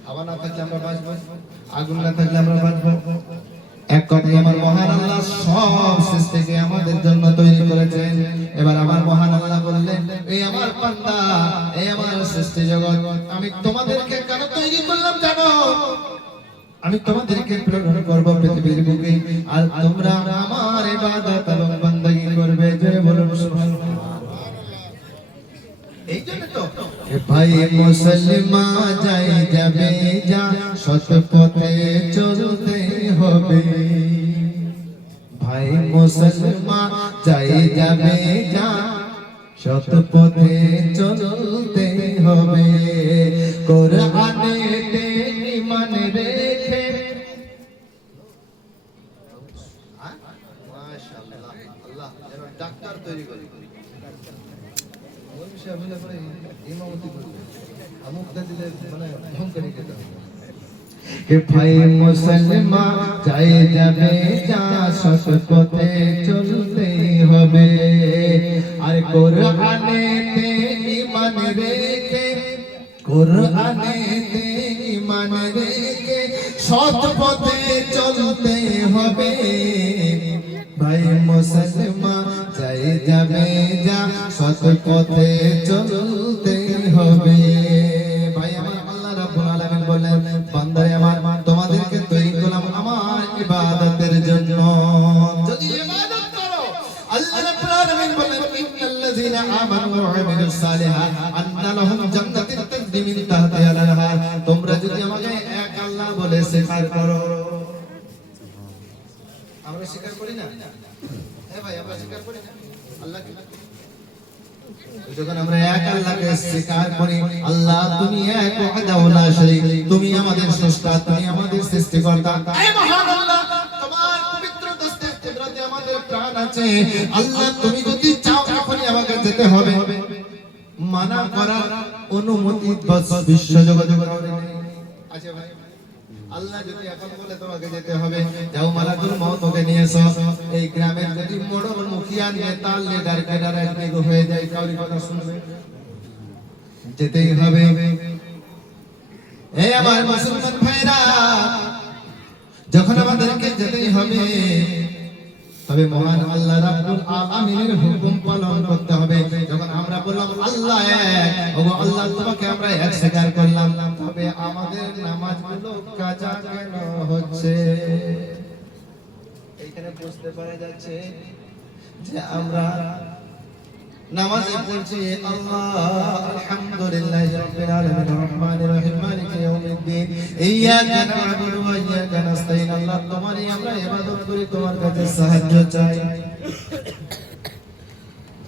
হাওয়া না থাকলে আমরা বাঁচব, আগুন না থাকলে আমরা বাঁচব। এক কথায় আমার মহান আল্লাহ সব সৃষ্টিকে আমাদের জন্য তৈরি করেছেন। এবার আমার মহান আল্লাহ বললেন, এই আমার বান্দা, এই আমার সৃষ্টি জগৎ, আমি তোমাদেরকে কেন তৈরি করলাম জানো? আমি তোমাদেরকে প্রেরণ করব পৃথিবীর বুকে, আর তোমরা আমার ইবাদত এবং বান্দাগি করবে। জোরে বলুন সুবহানাল্লাহ। এই জন্য তো ভাই মুসলমান যাই যাবে যা, সৎ পথে চলতে হবে। ভাই মুসলমান যাই যাবে যা, সৎ পথে চলতে হবে। কোরআনেতে ঈমান রেখে, মাশাআল্লাহ, আল্লাহ যেন ডাক্তার তৈরি করে। ভাই মুসলমান যাই যাবে যা, সৎ পথে চলতে হবে। আর কোরআনেতে ঈমান রেখে, কোরআনেতে ঈমান রেখে সৎ পথে চলতে হবে ভাই মুসলমান যাই যাবে যা সৎ পথে চলতে হবে ভাই আমার আল্লাহ রাব্বুল আলামিন বলেন বান্দারে আমার তোমাদেরকে তৈরি করলাম আমার ইবাদতের জন্য যদি ইবাদত করো আল্লাহ রাব্বুল আলামিন বলেন ইন্নাল্লাযীনা আমানু ওয়া আমিলুস সালিহাত আন্না লাহুম জান্নাতুন তাজরি মিন তাহতিহা আল-আনহার তোমরা যদি আমাকে এক আল্লাহ বলে স্বীকার করো আমরা স্বীকার করি না হ্যাঁ ভাই আমরা স্বীকার করি না আল্লাহকে যখন আমরা এক আল্লাহকে স্বীকার করি আল্লাহ তুমি এক ওয়াহদাহু লা শারীক তুমি আমাদের স্রষ্টা তুমি আমাদের সৃষ্টিকর্তা হে মহান আল্লাহ তোমার পবিত্র দস্তে কুদরতে আমাদের প্রাণ আছে আল্লাহ তুমি যদি চাও এখনই আমাকে যেতে হবে মানা করার অনুমতি বিশ্ব জগতে আছে ভাই আল্লাহ যদি এখন বলে তোমাকে যেতে হবে যাও মালাকুল মউত ওকে নিয়ে এসো এই গ্রামের যদি মোড়ল মুখিয়া নেতা লিডার কেডার একদিকে হয়ে যায় কাউরি কথা শুনবে যেতেই হবে এই আমার মুসলমান ভাইরা যখন আমাদেরকে যেতেই হবে তবে মহান আল্লাহ রাব্বুল আলামিনের হুকুম পালন করতে হবে যখন আমরা বললাম আল্লাহ এক ওগো আল্লাহ তোমাকে আমরা এক স্বীকার করলাম তবে আমাদের নামাজগুলো কাজা কেন হচ্ছে এইখানে বুঝতে পারা যাচ্ছে যে আমরা নামাজে পড়ছি আল্লাহ আলহামদুলিল্লাহি রাব্বিল আলামিন রহমানির রহিম মালিকি ইয়াউমিদ্দিন ইয়্যাকা না'বুদু ওয়া ইয়্যাকা নাস্তাইন আল্লাহ তোমারই আমরা ইবাদত করি তোমার কাছে সাহায্য চাই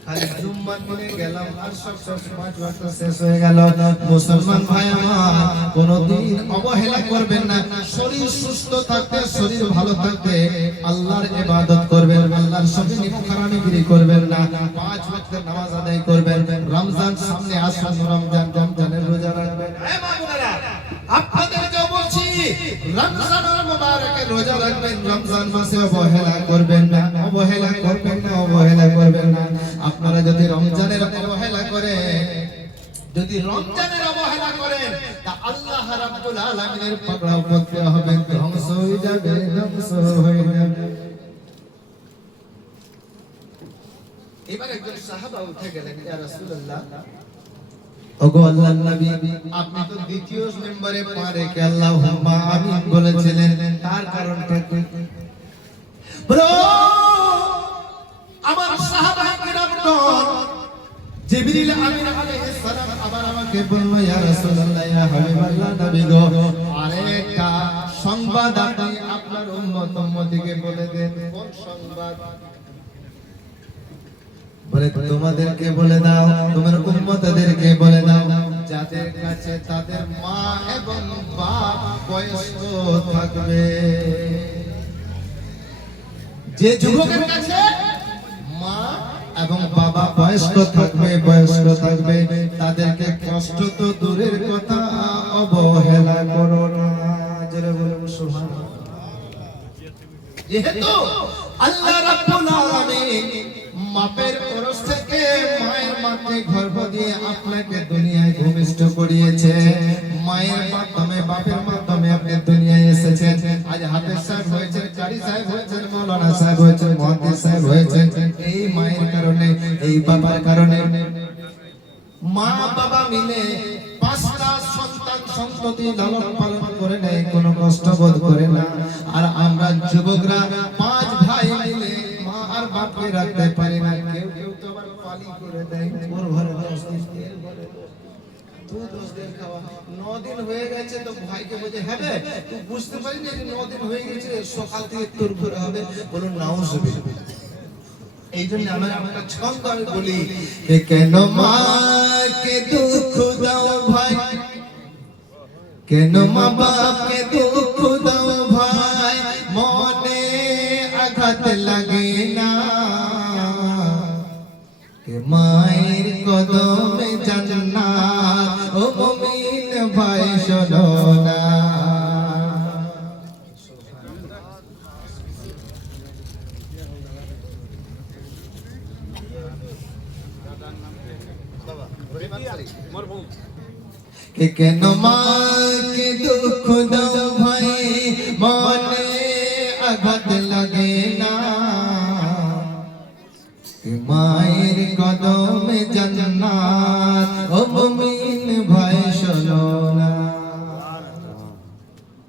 খালি জুম্মা করে গেলাম আর সব পাঁচ ওয়াক্ত শেষ হয়ে গেল মুসলমান ভাই আমার কোনদিন অবহেলা করবেন না শরীর সুস্থ থাকতে শরীর ভালো থাকতে আল্লাহর ইবাদত করবেন আল্লাহর সাথে নিমখারানিগিরি করবেন না পাঁচ ওয়াক্তের নামাজ আদায় করবেন রমজান সামনে আসছে রমজানের রোজা রাখবেন হে মা বোনেরা আপনাদেরকে বলছি রমজানুল মুবারকের রোজা রাখবেন রমজান মাসে অবহেলা করবেন না অবহেলা করবেন না অবহেলা করবেন না আপনারা যদি রমজানের অবহেলা করেন তা আল্লাহ রাব্বুল আলামিনের পাকড়াও করতে হবে ধ্বংস হয়ে যাবে এবার একজন সাহাবা উঠে গেলেন ইয়া রাসূলুল্লাহ ওগো আল্লাহর নবী আপনি তো দ্বিতীয় মেম্বারে পা রেখে আল্লাহুম্মা আমিন বলেছিলেন তার কারণটা কি ব্রো আমার সাহাবায়ে কিরামগণ জিবরিল আমিন আলাইহিস সালাম আবার আমাকে বলল ইয়া রাসূলুল্লাহ ইয়া হাবিবাল্লাহ নবী গো আরেকটা সংবাদ আপনি আপনার উম্মতকে বলে দেন কোন সংবাদ বলে তোমাদেরকে বলে দাও তোমার উম্মতদেরকে বলে দাও যাদের কাছে তাদের মা এবং বাপ বয়স্ক থাকবে যে যুবকের কাছে মা এবং বাবা বয়স্ক থাকবে তাদেরকে কষ্ট তো দূরের কথা অবহেলা করো না জোরে বলুন সুবহানাল্লাহ যেহেতু আল্লাহ রাব্বুল আলামিন মাপের পরশ থেকে মায়ের মাকে গর্ভ দিয়ে আপনাকে দুনিয়ায় ভূমিষ্ঠ করিয়েছে মায়ের মাধ্যমে বাপের মাধ্যমে আপনি দুনিয়ায় এসেছেন আজ হাফেজ সাহেব হয়েছেন কারি সাহেব হয়েছেন মাওলানা সাহেব হয়েছেন মুহাদ্দিস সাহেব হয়েছেন এই মায়ের কারণে এই বাবার কারণে মা বাবা মিলে পাঁচটা সন্তান সন্ততি লালন পালন করে নেয় কোনো কষ্ট বোধ করে না আর আমরা যুবকরা পাঁচ ভাই মিলে মা আর বাপকে রাখতে পারি না কেউ তো আবার পালি করে দেয় ওর ঘরে 10 দিন তেল ভরে তুই 10 দিন খাওয়া 9 দিন হয়ে গেছে তো ভাইকে বলে হবে তুই বুঝতে পারিনি যে 9 দিন হয়ে গেছে সকাল থেকে তোর ঘরে হবে বলুন নাউজুবিল্লাহ এই জন্য আমরা একটা ছন্দ আমি বলি কেন মাকে দুঃখ দাও ভাই কেন মা বাপকে দুঃখ দাও ভাই মনে আঘাত লাগে না কে মায়ের কদমে জান্নাত ও মুমিন ভাই শোনো না কে কেন মাকে দুঃখ দাও ভাই মনে আঘাত লাগে লাগে না মায়ের কদমে জান্নাত ও মুমিন ভাই শোনো না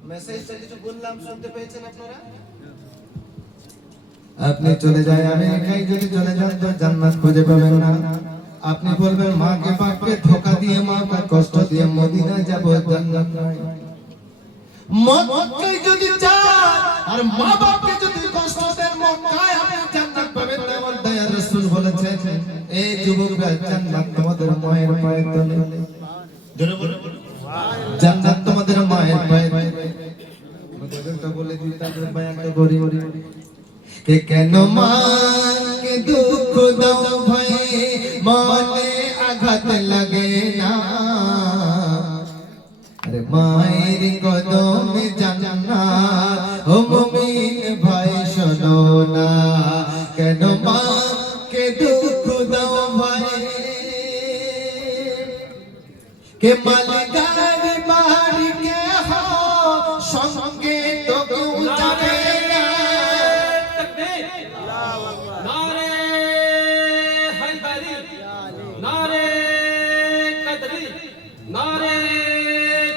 মেসেজটা কিছু বললাম শুনতে পেয়েছেন আপনারা আপনি চলে যায় আমেরিকায় যদি চলে যান তো জান্নাত খুঁজে পাবেন না আপনি বলবেন মাকে বাপকে ধোঁকা দিয়ে মাকে কষ্ট দিয়ে মদিনা যাব জান্নাত নাই মক্কায় যদি যান আর মা বাপকে যদি কষ্ট দেন মক্কায় আপনি জান্নাত পাবেন না আমার দয়ার রাসূল বলেছেন এই যুবকরা জান্নাত তোমাদের মায়ের পায়ে তলে জোরে বলুন জান্নাত তোমাদের মায়ের পায়ে তলে গজলটা বলে দিই তারপরে বয়ানটা করি কে কেন মাকে দুঃখ দাও ভাই মনে আঘাত লাগে না আরে মায়ের কদমে জান্নাত ও মুমিন ভাই শোনো না কেন মাকে দুঃখ দাও ভাই কে মালিকার বাড়ি কে হো সঙ্গে তো কেউ যাবে না नारे हैदरी नारे कदरी नारे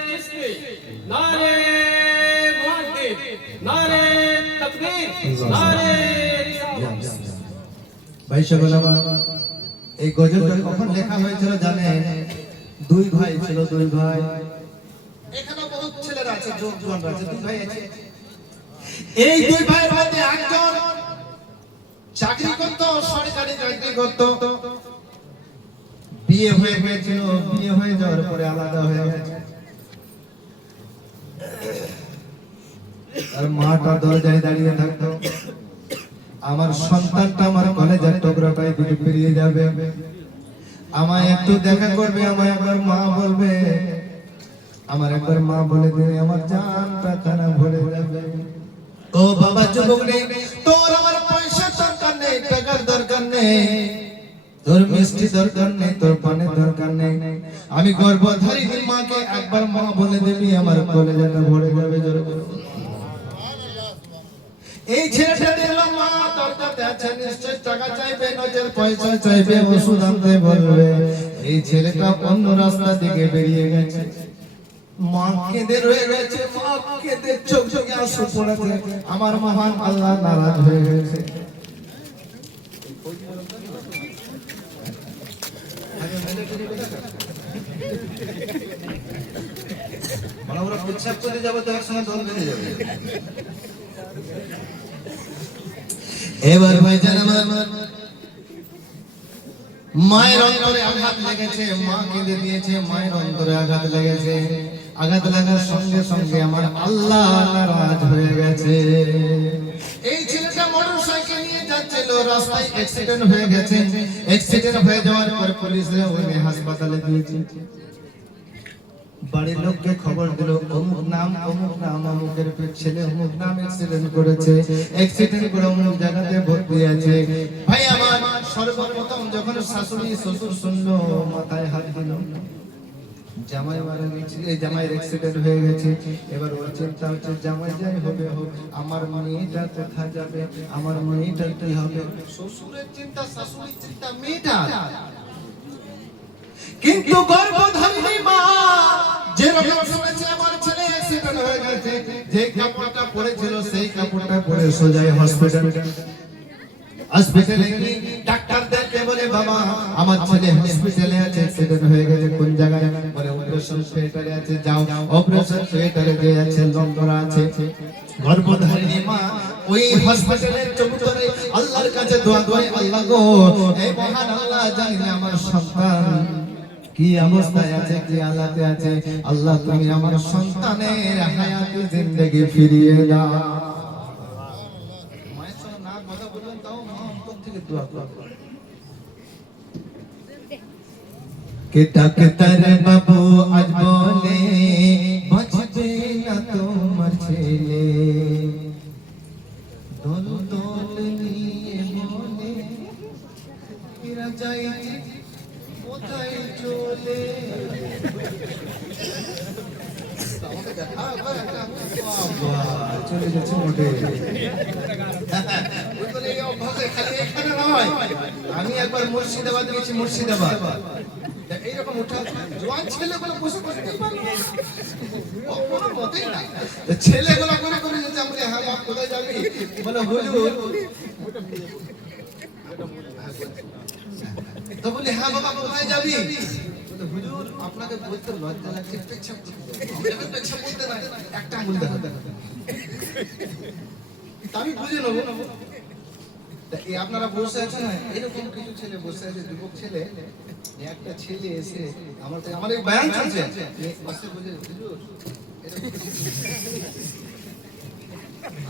किसकी नारे मुहद्दिद नारे तकबीर नारे ভাই সকল আমার এই গজলটা কখন লেখা হয়েছিল জানেন দুই ভাই ছিল দুই ভাই এখানে বহুত ছেলেরা আছে জোয়ানরা আছে দুই ভাই আছে এই দুই ভাইয়ের মধ্যে একজন চাকরি করত সরকারি চাকরি করত বিয়ে হয়ে গিয়েছিল বিয়ে হয়ে যাওয়ার পরে আলাদা হয়ে গেছে আর মাটা দরজায় দাঁড়িয়ে থাকতো আমার সন্তানটা আমার কলেজের টুকরাটাই দিকে পেরিয়ে যাবে আমায় একটু দেখা করবে আমায় একবার মা বলবে আমার একবার মা বলে দেবে আমার জানটা কানা ভরে যাবে ও বাবা যুবক রে তোর আমার পয়সার দরকার নেই টাকার দরকার নেই তোর মিষ্টি দরকার নেই তোর পানের দরকার নেই আমি গর্ভধারিণী মাকে একবার মা বলে দিবি আমার কলেজটা ভরে যাবে জোরে বলো এই ছেলেটা দেখলাম মা দরজাতে আছে নিশ্চয় টাকা চাইবে নজর পয়সা চাইবে ওষুধ আনতে বলবে এই ছেলেটা অন্য রাস্তা থেকে বেরিয়ে গেছে মা কেঁদে রয়ে গেছে মা কেঁদে চোখ চোখে আঁসু পড়েছে আমার মহান আল্লাহ নারাজ হয়ে গেছে মানে ওরা প্রচ্ছাপ করে যাবে তো একসঙ্গে দল বেঁধে যাবে এবার ভাই জানাবার মায়ের অন্তরে আঘাত লেগেছে মা কেঁদে দিয়েছে মায়ের অন্তরে আঘাত লেগেছে আঘাত লাগার সঙ্গে সঙ্গে আমার আল্লাহ নারাজ হয়ে গেছে এই ছেলেটা মোটরসাইকেল নিয়ে যাচ্ছিল রাস্তায় অ্যাক্সিডেন্ট হয়ে গেছে অ্যাক্সিডেন্ট হয়ে যাওয়ার পর পুলিশে ওকে হাসপাতালে দিয়েছে বাড়ির লোককে খবর দিল অমুক নাম অমুকের ছেলে অমুক নাম অ্যাক্সিডেন্ট করেছে অ্যাক্সিডেন্ট করে অমুক জায়গাতে ভর্তি আছে ভাই আমার সর্বপ্রথম যখন শাশুড়ি শ্বশুর শুনলো মাথায় হাত দিল জামাই মারা গেছে এই জামাইয়ের অ্যাক্সিডেন্ট হয়ে গেছে এবার ওর চিন্তা হচ্ছে জামাই যাই হবে হোক আমার মেয়েটা কোথায় যাবে আমার মেয়েটা কি হবে শ্বশুরের চিন্তা শাশুড়ির চিন্তা মেয়েটা কিন্তু গর্ভধারিণী মা যেরকম শুনেছে আমার ছেলে অ্যাক্সিডেন্ট হয়ে গেছে যে কাপড়টা পরেছিল সেই কাপড়টা পরে সোজাই হসপিটালে গিয়ে ডাক্তারদেরকে বলে বাবা আমার ছেলে হসপিটালে আছে অ্যাক্সিডেন্ট হয়ে গেছে কোন জায়গায় বলে অপারেশন থিয়েটারে আছে যাও অপারেশন থিয়েটারে যে আছে লন্ডন আছে গর্ভধারিণী মা ওই হসপিটালের চৌকিদারে আল্লাহর কাছে দোয়া করে আল্লাহ গো এই মহান আল্লাহ জানি আমার সন্তান কি অবস্থায় আছে কি হালাতে আছে আল্লাহ তুমি আমার সন্তানের হায়াতে জিন্দেগি ফিরিয়ে দাও মায়ের সঙ্গে না কথা বলবেন তাও মা অন্তর থেকে দোয়া করে কে ডাক্তার বাবু আজ বলে বাঁচবে না তোমার ছেলে দল দল নিয়ে বলে এরা যাই কোথায় চলে চলে যাচ্ছে মোটে খালি এখানে নয়, আমি একবার মুর্শিদাবাদ গেছি, মুর্শিদাবাদ এইরকম উঠা জোয়ান ছেলেগুলো বসে বসে কোনো মতেই না, ছেলেগুলো করে করে যেতে আমরা হ্যাঁ বাপ কোথায় যাবি বলে হুজুর, তো বলি হ্যাঁ বাবা কোথায় যাবি, হুজুর আপনাকে বলতে লজ্জা লাগছে, পেছাব বলতে না, একটা আঙুল দেখাতে, আমি বুঝে নেবো। আপনারা বসে আছেন না, এরকম কিছু ছেলে বসে আছে, যুবক ছেলে, একটা ছেলে এসে আমার এই বয়ান চলছে,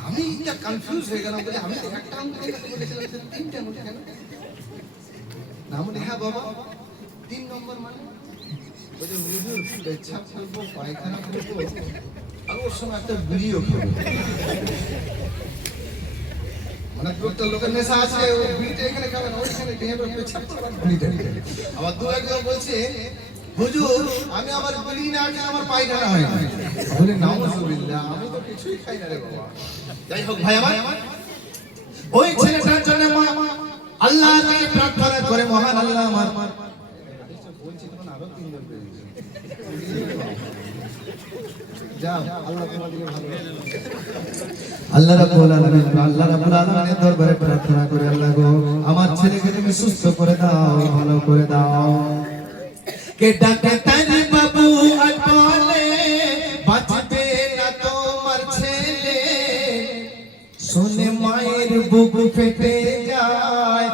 আমি এটা কনফিউজ হয়ে গেলাম, বলে আমি একটা আঙুল দেখাতে বলেছিলাম, তিনটা আঙুল কেন না, বলি হ্যাঁ বাবা 3 নম্বর মানে বলছে হুজুর পেছাব করবো, পায়খানা করবো, আর ওর সময় একটা বিড়িও খাবো, মানে একটা লোকের নেশা আছে, ও বিড়িটা এখানে খাবে না, ওইখানে খেয়ে পেছাব করবে বিড়িটা। আবার দু একজন বলছে হুজুর আমি আমার বিড়ি না খেয়ে আমার পায়খানা হয় না, বলে নাউজুবিল্লাহ আমি তো কিছুই খাই না রে বাবা। যাই হোক ভাই আমার, ওই ছেলেটার জন্য আল্লাহর কাছে প্রার্থনা করে, মহান আল্লাহ আমার বলছি তখন আরো 3 জন পেয়ে গেছে, যাও আল্লাহ তোমাদেরকে ভালো, আল্লাহ রাব্বুল আলামিনের দরবারে প্রার্থনা করে, আল্লাহ গো আমার ছেলেকে তুমি সুস্থ করে দাও, ভালো করে দাও। কে ডাকে তার বাবু আর বলে বাঁচবে না তোমার ছেলে, শুনে মায়ের বুক ফেটে যায়,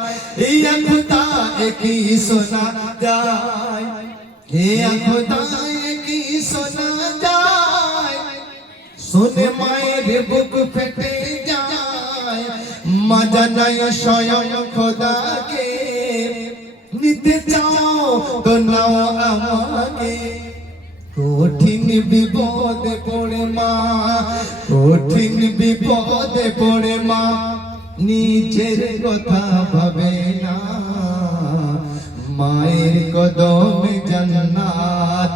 এই খোদা কি শোনা যায়, হে খোদা কি শোনা যায়, শুনে মায়ের বুক ফেটে যায়, মা জানায় স্বয়ং খোদাকে, নিতে চাও তো নাও আমাকে, কঠিন বিপদে পড়ে মা, কঠিন বিপদে পড়ে মা, নিজের কথা ভাবে না, মায়ের কদমে জান্নাত,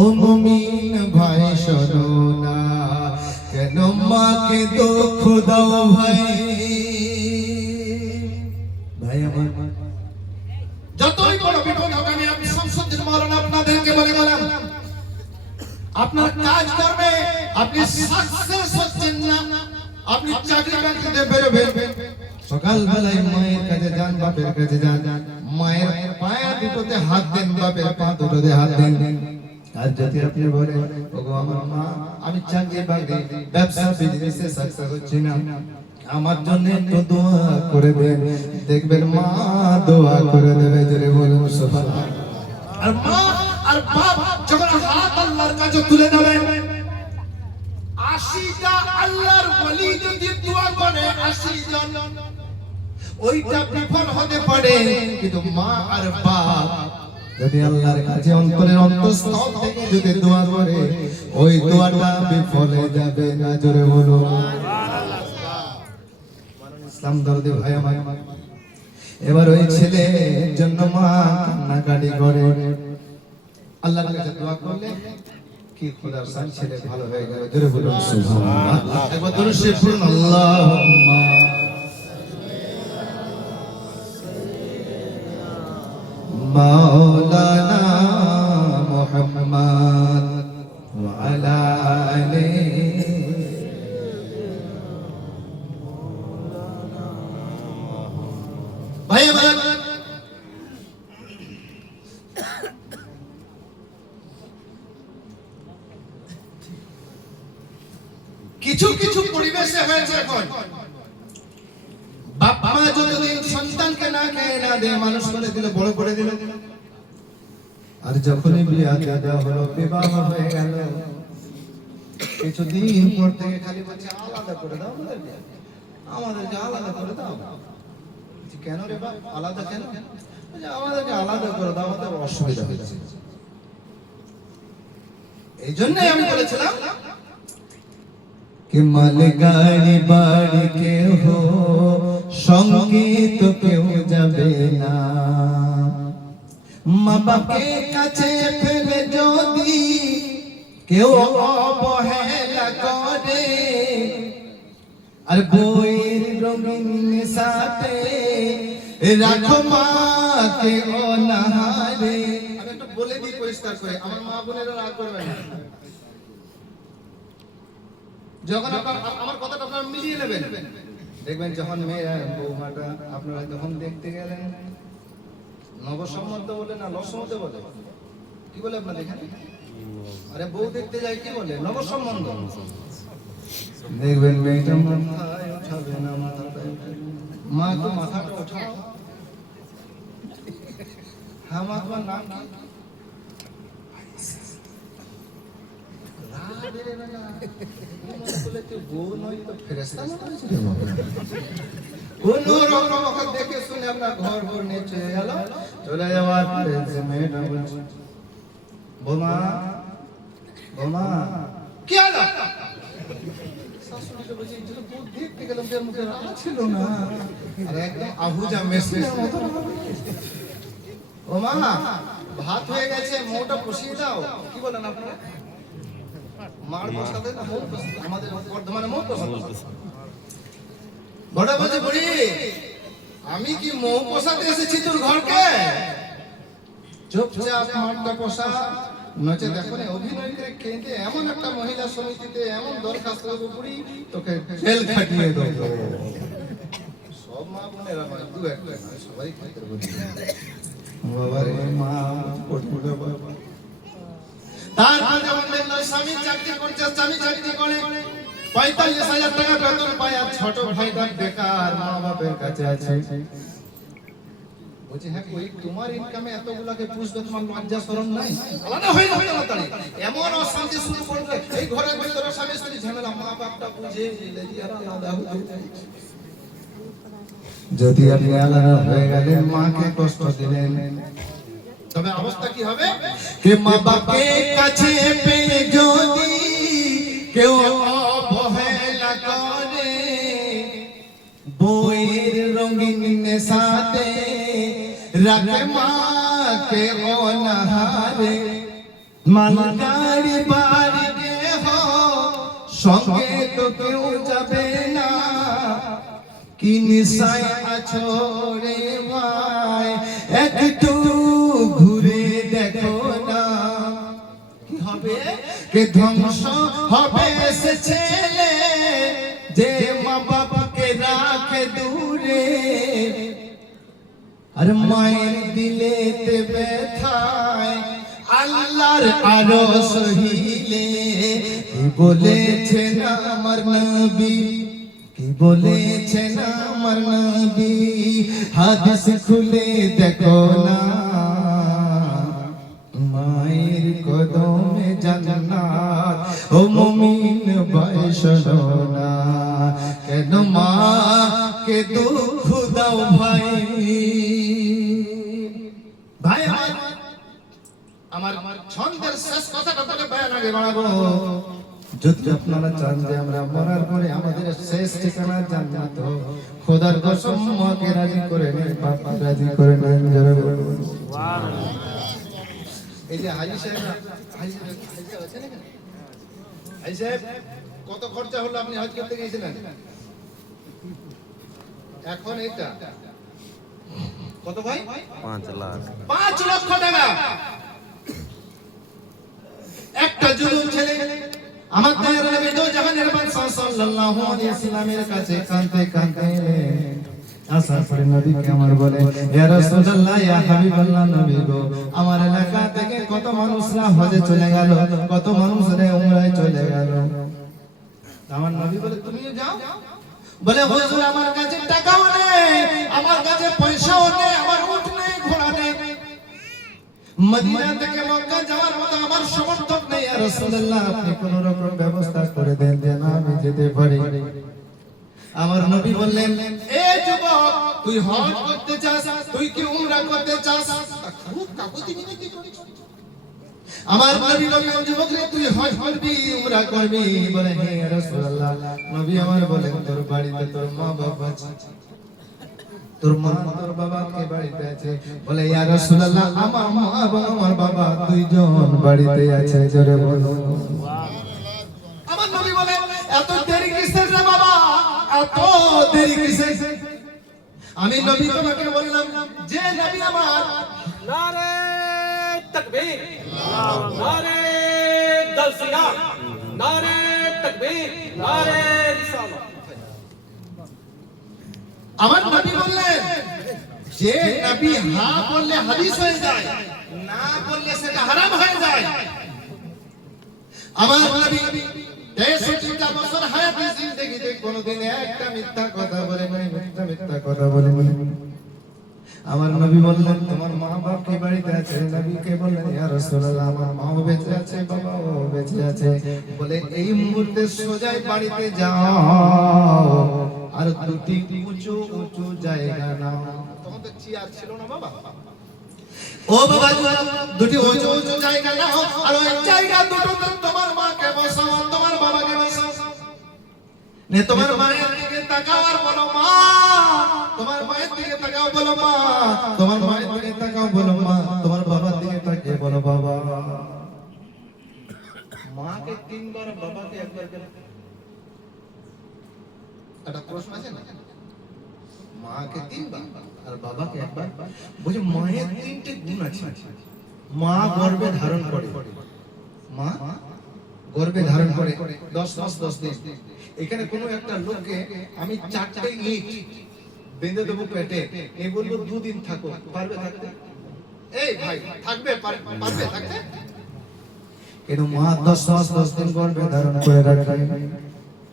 ও মুমিন ভাই শোনো না, কেন মাকে দুঃখ দাও ভাই। ভাই আমার যতই বড় বিপদ হোক, আমি শামসুদ্দিন মাওলানা আপনাদেরকে বলে গেলাম, আপনার কাজ করবে, আপনি সাকসেস হচ্ছেন না, আপনি চাকরি বাকরিতে বেরোবেন, সকাল বেলায় মায়ের কাছে যান, বাপের কাছে যান, মায়ের পায়ে দুটোতে হাত দেন, বাপের পা দুটোতে হাত দেন। আর যদি আপনি বলেন ওগো আমার মা আমি চাকরি বাকরি ব্যবসা বিজনেসে সাকসেস হচ্ছি না, আমার জন্য একটু দোয়া করে দেন, দেখবেন মা দোয়া করে দেবে, জোরে বলুন সুবহানাল্লাহ। আর মা আর বাপ যখন হাত আল্লাহর কাছে তুলে দেবেন, 80টা আল্লাহর ওলি যদি দোয়া করে 80 জন, ওইটা বিফল হতে পারে, কিন্তু মা আর বাপ যদি আল্লাহর কাছে অন্তরের অন্তঃস্থল থেকে যদি দোয়া করে, ওই দোয়াটা বিফল হয়ে যাবে না, জোরে বলুন সুবহানাল্লাহ। ইসলাম দরদি ভাই আমার, এবার ওই ছেলের জন্য মা কান্নাকাটি করে, আল্লাহর কাছে দোয়া করলে কি খোদার শান, ছেলে ভালো হয়ে গেল, জোরে বলুন সুবহানাল্লাহ। একবার দরুদ শরীফ পড়ুন, আল্লাহুম্মা মাওলানা মুহাম্মদ ওয়া আলা আলিহি। ভাই আমার কিছু কিছু পরিবেশে হয়েছে, এখন বাপ মা যতদিন সন্তানকে না খেয়ে না দিয়ে মানুষ করে দিল, বড় করে দিল, আর যখনই বিয়ে দেওয়া হলো, বিবাহ হয়ে গেল, কিছুদিন পর থেকে খালি বলছে আলাদা করে দাও আমাদেরকে আলাদা করে দাও। কেন রে বাপ আলাদা কেন? আমাদেরকে আলাদা করে দাও, আমাদের অসুবিধা হয়েছে। এই জন্যই আমি বলেছিলাম कि माल गाड़ी बाड़ी के हो সঙ্গে তো কেউ যাবে না, মা বাপকে কাছে ফেলে যদি কেউ অবহেলা করে, আর বইয়ের রঙিন সাথে রাখো মাকে অনাহারে। আমি একটু বলে দিই পরিষ্কার করে, আমার মা বোনেরা রাগ করবেন না। যখন আমার কথাটা আপনারা মিলিয়ে নেবেন, দেখবেন যখন মেয়েরা বৌমাটা আপনারা যখন দেখতে গেলেন, নবসম্মত বলে না লসমতে বলে, কি বলে আপনারা এখানে? আরে বউ দেখতে যাই কি বলে? নবসম্বন্ধ। দেখবেন মেয়েটা মাথায় উঠাবে না, মাথাটা মা তো মাথাটা উঠাও। হ্যাঁ মা, তোমার নাম কি? দেখে শুনে আমরা ঘর ঘর নিয়ে চলে গেল। চলে যাওয়ার পরে মেয়েটা বলছে, বোমা বোমা কি হলো? শাশুড়িকে বলছে, দেখতে গেলাম যে মুখে রাগ ছিল না, আর একদম আহুজা মেসের মতো। ও মা, ভাত হয়ে গেছে, মৌটা বসিয়ে দাও। কি বলেন আপনারা? মার বসাতে না মৌ বসাতে? আমাদের বর্ধমানে মৌ বসাতে। বড় বলছে, বুড়ি আমি কি মৌ বসাতে এসেছি তোর ঘরকে? চুপচাপ মারটা বসা, নচে দেখো না অভিনয় করে কেঁদে এমন একটা মহিলা সমিতিতে এমন দরখাস্ত দেবো বুড়ি, তোকে জেল খাটিয়ে দেবো। সব মা বোনেরা নয়, দু একটা নয়, সবাই খাইতে বলি বাবারে মা পড়ে বাবা। তারপর যখন দেখলাম স্বামী চাকরি করছে, স্বামী চাকরি করে ৪৫,০০০ টাকা বেতন পায়, আর ছোট ভাইটা বেকার মা বাপের কাছে আছে। বলছে, হ্যাঁ কই তোমার ইনকামে এতগুলাকে পুষবে, তোমার লজ্জা শরম নাই? আলাদা হয়ে যাবে তাড়াতাড়ি। এমন অশান্তি শুরু করবে এই ঘরের ভিতরে, স্বামী স্ত্রী ঝামেলা, মা বাপটা বুঝে নিলে যে আর আলাদা হয়ে যায়। যদি আপনি আলাদা হয়ে গেলেন, মাকে কষ্ট দিলেন, তবে অবস্থা কি হবে? কে মা বাপের কাছে পেয়ে যদি কেউ অবহেলা করে, বইয়ের রঙিন সাথে রাখে মাকে অনাহারে। মালগাড়ি বাড়ি দেহ সঙ্গে তো কেউ যাবে না, কি নিশায় আছো রে ভাই, একটু ঘুরে দেখো না। কি হবে? কে ধ্বংস হবে সে ছেলে যে মা বাবাকে রাখে দূরে, আর মায়ের দিলেতে ব্যথায় আল্লাহর আরশ হিলে। কি বলেছেন আমার নবী, কি বলেছেন আমার নবী, হাদিস খুলে দেখো না। মায়ের কদমে জান্নাত, ও মুমিন ভাই শোনো না। কেন মা কে দুঃখ দাও ভাই? ভাই আমার ছন্দের শেষ কথাটা বলে বয়ান আগে বাড়াবো। যদি আপনারা চান যে আমরা মরার পরে আমাদের শেষ ঠিকানা জান্নাত হোক, খোদার কসম মাকে রাজি করে নেন, বাবা রাজি করে নেন। জোরে বলুন সুবহানাল্লাহ। এই যে হাজী সাহেব, হাজী আছেন এখানে? হাজী সাহেব, কত খরচা হলো আপনি হজ করতে গিয়েছিলেন? এখন এটা কত ভাই? 5 লাখ। 5 লক্ষ টাকা। একটা জুলুম ছেলে আমার দয়ার নবী দো জাহানের বাদশা সাল্লাল্লাহু আলাইহি ওয়াসাল্লামের কাছে কাঁদতে কাঁদতে এলেন। আসার পরে নবীকে আমার বলে, ইয়া রাসূলুল্লাহ, ইয়া হাবিবাল্লাহ, নবী গো, আমার এলাকা থেকে কত মানুষরা হজে চলে গেল, কত মানুষরা উমরায় চলে গেল। আমার নবী বলে, তুমিও যাও? বলে, হুজুর আমার কাছে টাকাও নেই, আমার কাছে পয়সাও নেই, আমার উট নেই, ঘোড়া নেই, মদিনা থেকে মক্কা যাওয়ার মতো আমার সমর্থন নেই। ইয়া রাসূলুল্লাহ, আপনি কোন রকম ব্যবস্থা করে দেন যেন আমি যেতে পারি। আমার নবী বললেন, এ যুবক, তুই হজ করতে চাস, তুই কি উমরা করতে চাস? খুব কাকুতি মিনতি করিস। আমার নবী বললেন, যুবক রে, তুই হজ করবি, উমরা করবি? বলে, হে রাসূলুল্লাহ। নবী আমার বলেন, তোর বাড়িতে তোর মা বাবা আছে? তোর মা তোর বাবা কে বাড়িতে আছে? বলে, ইয়া রাসূলুল্লাহ, আমার মা এবং আমার বাবা দুইজন বাড়িতে আছে। জোরে বলো সুবহানাল্লাহ। আমার নবী বলে, এত দেরি কিসের রে বাবা, এত দেরি কিসে? আমি নবী তোমাকে বললাম যে নবী আমার नारे तकबीर नारे दलसिया नारे तकबीर नारे रिसालत আমার নবী বললেন যে নবী হ্যাঁ বললে হাদিস হয়ে যায়, না বললে সেটা হারাম হয়ে যায়। আমার নবী 63টা বছর হায়াতে জিন্দেগিতে কোনোদিন একটা মিথ্যা কথা বলে নাই, মিথ্যা কথা বলে নাই। আমার নবী বললেন তোমার মা বাপ কি বাড়িতে আছে? নবীকে বললেন ইয়া রাসূলুল্লাহ আমার মাও বেঁচে আছে, বাবাও বেঁচে আছে। বলে এই মুহূর্তে সোজাই বাড়িতে যাও আর দুটি উঁচু উঁচু জায়গা নাও। তখন তো চেয়ার ছিল না বাবা। ও বাবা দুটি উঁচু উঁচু জায়গা নাও আর ওই জায়গা দুটোতে তোমার মাকে বসাও আর তোমার বাবাকে বসাও। নে তোমার মায়ের দিকে তাকাও আর বলো মা, তোমার মায়ের দিকে তাকাও বলো মা, তোমার মায়ের দিকে তাকাও বলো মা, তোমার বাবার দিকে তাকিয়ে বলো বাবা। মাকে তিনবার বাবাকে একবার করে একটা প্রশ্ন আছে না, মাকে তিনবার আর বাবাকে একবার। বুঝি মায়ের তিনটে গুণ আছে। মা গর্ভে ধারণ করে, মা গর্ভে ধারণ করে 10 মাস 10 দিন। এখানে কোনো একটা লোককে আমি 4টে ইট বেঁধে দেবো পেটে, এই বলবো 2 দিন থাকো, পারবে থাকতে? এই ভাই থাকবে, পারবে থাকতে? কেন মা 10 মাস 10 দিন গর্ভে ধারণ করে রাখে।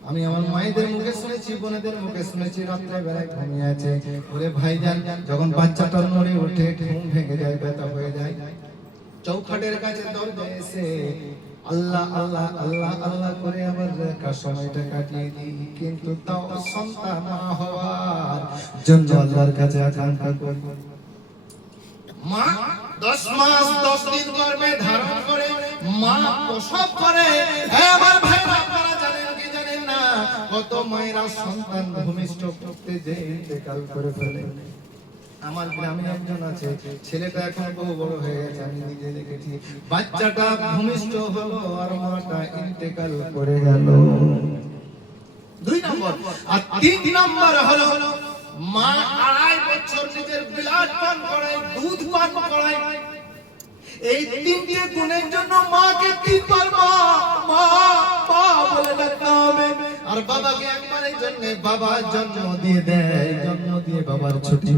আমি আমার মায়েদের মুখে শুনেছি, বোনেদের মুখে শুনেছি, রাত্রে বেলায় ঘুমিয়ে আছে। ওরে ভাইজান যখন বাচ্চাটা নড়ে ওঠে, ঘুম ভেঙে যায়, ব্যথা হয়ে যায়, চৌখাটের কাছে দরজায় এসে আল্লাহ আল্লাহ আল্লাহ আল্লাহ করে আবার সময়টা কাটিয়ে দিই। কিন্তু তাও সন্তান না হওয়ার জন্য আল্লাহর কাছে আকাঙ্ক্ষা করি। মা 10 মাস 10 দিন গর্ভে ধারণ করে মা প্রসব করে। আমার ভাইরা আপনারা জানেন কি জানেন না, কত মায়েরা সন্তান ভূমিষ্ঠ করতে যে ইন্তেকাল করে ফেলে। আমার গ্রামে একজন আছে, ছেলেটা এখন বহু বড় হয়ে গেছে, আমি নিজে দেখেছি। বাচ্চাটা ভূমিষ্ঠ হলো আর মাটা ইন্তেকাল করে গেল। 2 নম্বর। আর 3 নম্বর হলো মা 2.5 বছর নিজের ব্লাড পান করায়, দুধ পান করায়। এই 3টে গুণের জন্য মাকে 3বার মা মা মা বলে ডাকতে হবে। আর বাবাকে একবারের জন্য বাবা জন্ম দিয়ে দেয়, জন্ম দিয়ে বাবার ছুটি।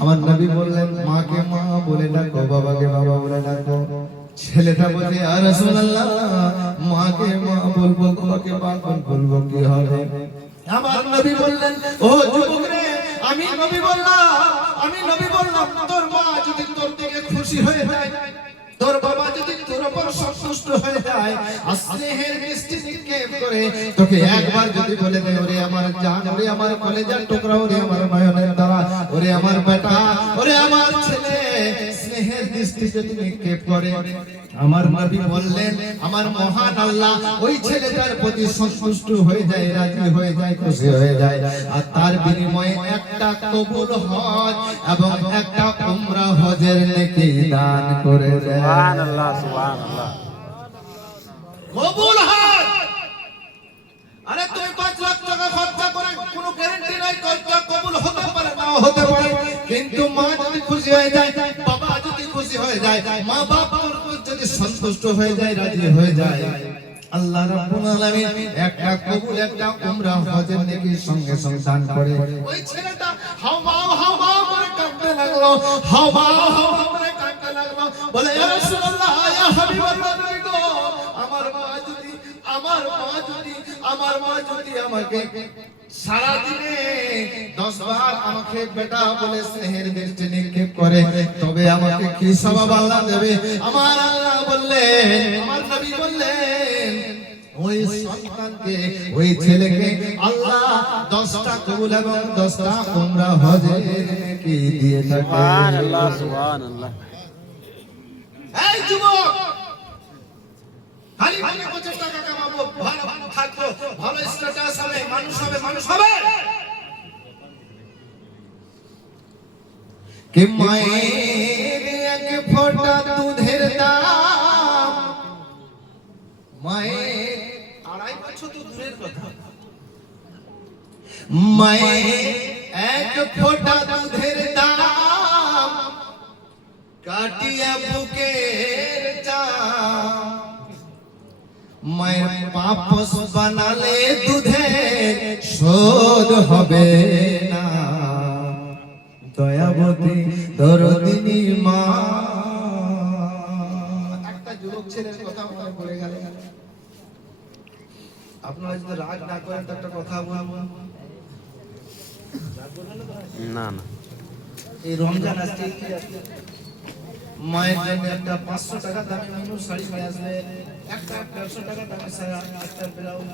আমার নবী বললেন মাকে মা বলে ডাকো, বাবাকে বাবা বলে ডাকো। ছেলেটা বলে ইয়া রাসূলুল্লাহ মাকে মা বলবো, বাবাকে বাবা বলবো, কি হবে? আমার নবী বললেন ও যুবক রে, আমি নবী বললাম তোর মা যদি তোর দিকে খুশি হয়ে যায়, তোর বাবা যদি তোর উপর সন্তুষ্ট হয়ে যায়, স্নেহের মিষ্টি নিক্ষেপ করে তোকে একবার যদি বলে দেয় ওরে আমার জান, ওরে আমার কলেজার টুকরা, ওরে আমার নয়নের তারা, ওরে আমার বেটা, ওরে আমার ছেলে, স্নেহের দৃষ্টি যদি নিক্ষেপ করে, আমার নবী বললেন আমার মহান আল্লাহ ওই ছেলেটার প্রতি সন্তুষ্ট হয়ে যায়, রাজি হয়ে যায়, খুশি হয়ে যায়। আর তার বিনিময়ে একটা কবুল হজ এবং একটা উমরা হজের নেকি দান করে দেয়। সুবহানাল্লাহ সুবহানাল্লাহ। কবুল হজ। আরে তুমি 5 লাখ টাকা খরচা করে কোনো গ্যারান্টি নাই খরচা কবুল হতে পারে নাও হতে পারে, কিন্তু মা যদি খুশি হয়ে যায়, বাবা যদি খুশি হয়ে যায়, মা বাবা যদি সন্তুষ্ট হয়ে যায়, রাজি হয়ে যায়, আল্লাহ রাব্বুল আলামিন একটা কবুল একটা উমরা হজের নেকি সঙ্গে সঙ্গে দান করে। ওই ছেলেটা হাওয়া করে কাঁদতে লাগলো, হাওয়া করে কাঁদতে লাগলো, বলে ইয়া রাসূলুল্লাহ ইয়া হাবিবাল্লাহ গো, আমার মা যদি আমাকে সারা দিনে 10 বার আমাকে বেটা বলে স্নেহের দৃষ্টি নিক্ষেপ করে, তবে আমাকে কি সওয়াব আল্লাহ দেবে? আমার আল্লাহ বললেন, আমার নবী বললেন ওই সন্তানকে, ওই ছেলেকে আল্লাহ 10টা কবুল এবং 10টা উমরা হজের নেকি দিয়ে থাকে। সুবহানাল্লাহ সুবহানাল্লাহ। এই যুবক, খালি খালি 25 টাকা কামাবো, ভালো থাকবো, ভালো স্ট্যাটাস হবে, মানুষ হবে। कि माয়ের এক ফোঁটা দুধের দাম, মায়ের 2.5 বছর তো দূরের কথা, মায়ের এক ফোঁটা দুধের দাম কাটিয়া বুকের চাম, মায়ের পাপস বানালে দুধের শোধ হবে না, দয়াবতী দরদিনী মা। একটা যুবক ছেলের কথা মনে পড়ে গেল, আপনারা যদি রাগ না করেন তো একটা কথা বলবো। না না, এই রমজান আসছে, মায়ের জন্য একটা 500 টাকা দামি মেনু শাড়ি নিয়ে আসবে, একটা 150 টাকা দামি শাড়ি, একটা ব্লাউজ,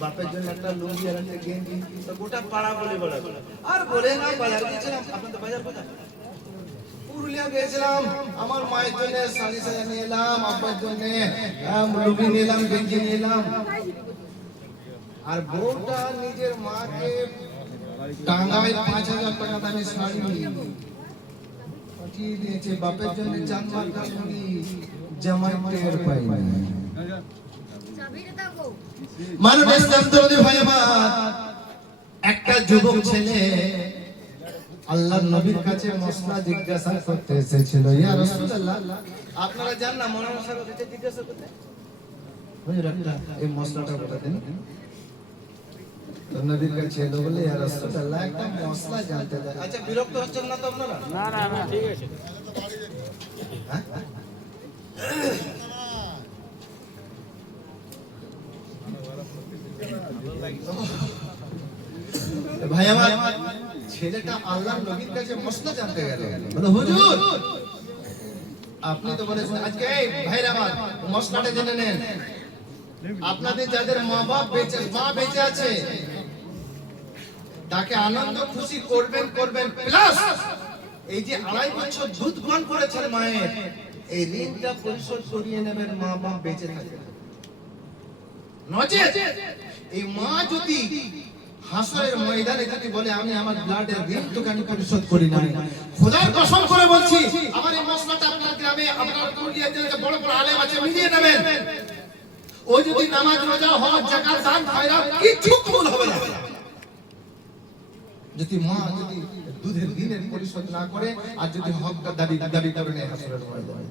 বাপের জন্য একটা লুঙ্গি আর একটা গেঞ্জি, তো গোটা পাড়া বলে বেড়াবে। আর বলে না, বাজার গিয়েছিলাম, আপনাদের বাজার কোথায়? পুরুলিয়া গিয়েছিলাম, আমার মায়ের জন্য শাড়ি সাজা নিয়ে এলাম, আব্বার জন্য লুঙ্গি নিয়ে এলাম, গেঞ্জি নিয়ে এলাম। আর বউটা নিজের মাকে টাঙ্গায় 5000 টাকা দামি শাড়ি পাঠিয়ে দিয়েছে, বাপের জন্য চাঁদমার লুঙ্গি, জামাই টের পাই না। মাননীয় ইসলাম দরদি ভাই আমার, একটা যুবক ছেলে আল্লাহর নবীর কাছে মশলা জিজ্ঞাসা করতে এসেছিল, ইয়া রাসূলুল্লাহ, আপনারা জান না মৌলানা সাহেবের কাছে জিজ্ঞাসা করতে, হুজুর একটা এই মশলাটা বলে দেন। তো নবীর কাছে এলো বলে, ইয়া রাসূলুল্লাহ, একটা মশলা জানতে চাই। আচ্ছা, বিরক্ত হচ্ছেন না তো আপনারা? না না না, ঠিক আছে। ভাই আমার, ছেলেটা আল্লাহর নবীর কাছে মশলা জানতে গেল, বলে হুজুর আপনি তো বলেছেন আজকে, এই ভাইরা আমার মশলাটা জেনে নেন। আপনাদের যাদের মা বেঁচে আছে তাকে আনন্দ খুশি করবেন, প্লাস এই যে 2.5 বছর দুধ পান করেছেন মায়ের, এই ঋণটা পরিশোধ করিয়ে নেবেন মা বাপ বেঁচে থাকে। নচেত এই মা যদি হাসরের ময়দানে যদি বলে আমি আমার ব্লাডের ঋণ তোকে আমি পরিশোধ করি না, খোদার কসম করে বলছি, আমার এই মশলাটা আপনার গ্রামে, আপনার পুরুলিয়া জেলাতে বড় বড় আলেম আছে, মিলিয়ে নেবেন। ও যদি নামাজ, রোজা, হজ, যাকাত, দান, খয়রাত কিছু কবুল হবে না, যদি মা যদি দুধের ঋণের পরিশোধ না করে, আর যদি হকটা দাবি করে নেয় হাসরের ময়দানে।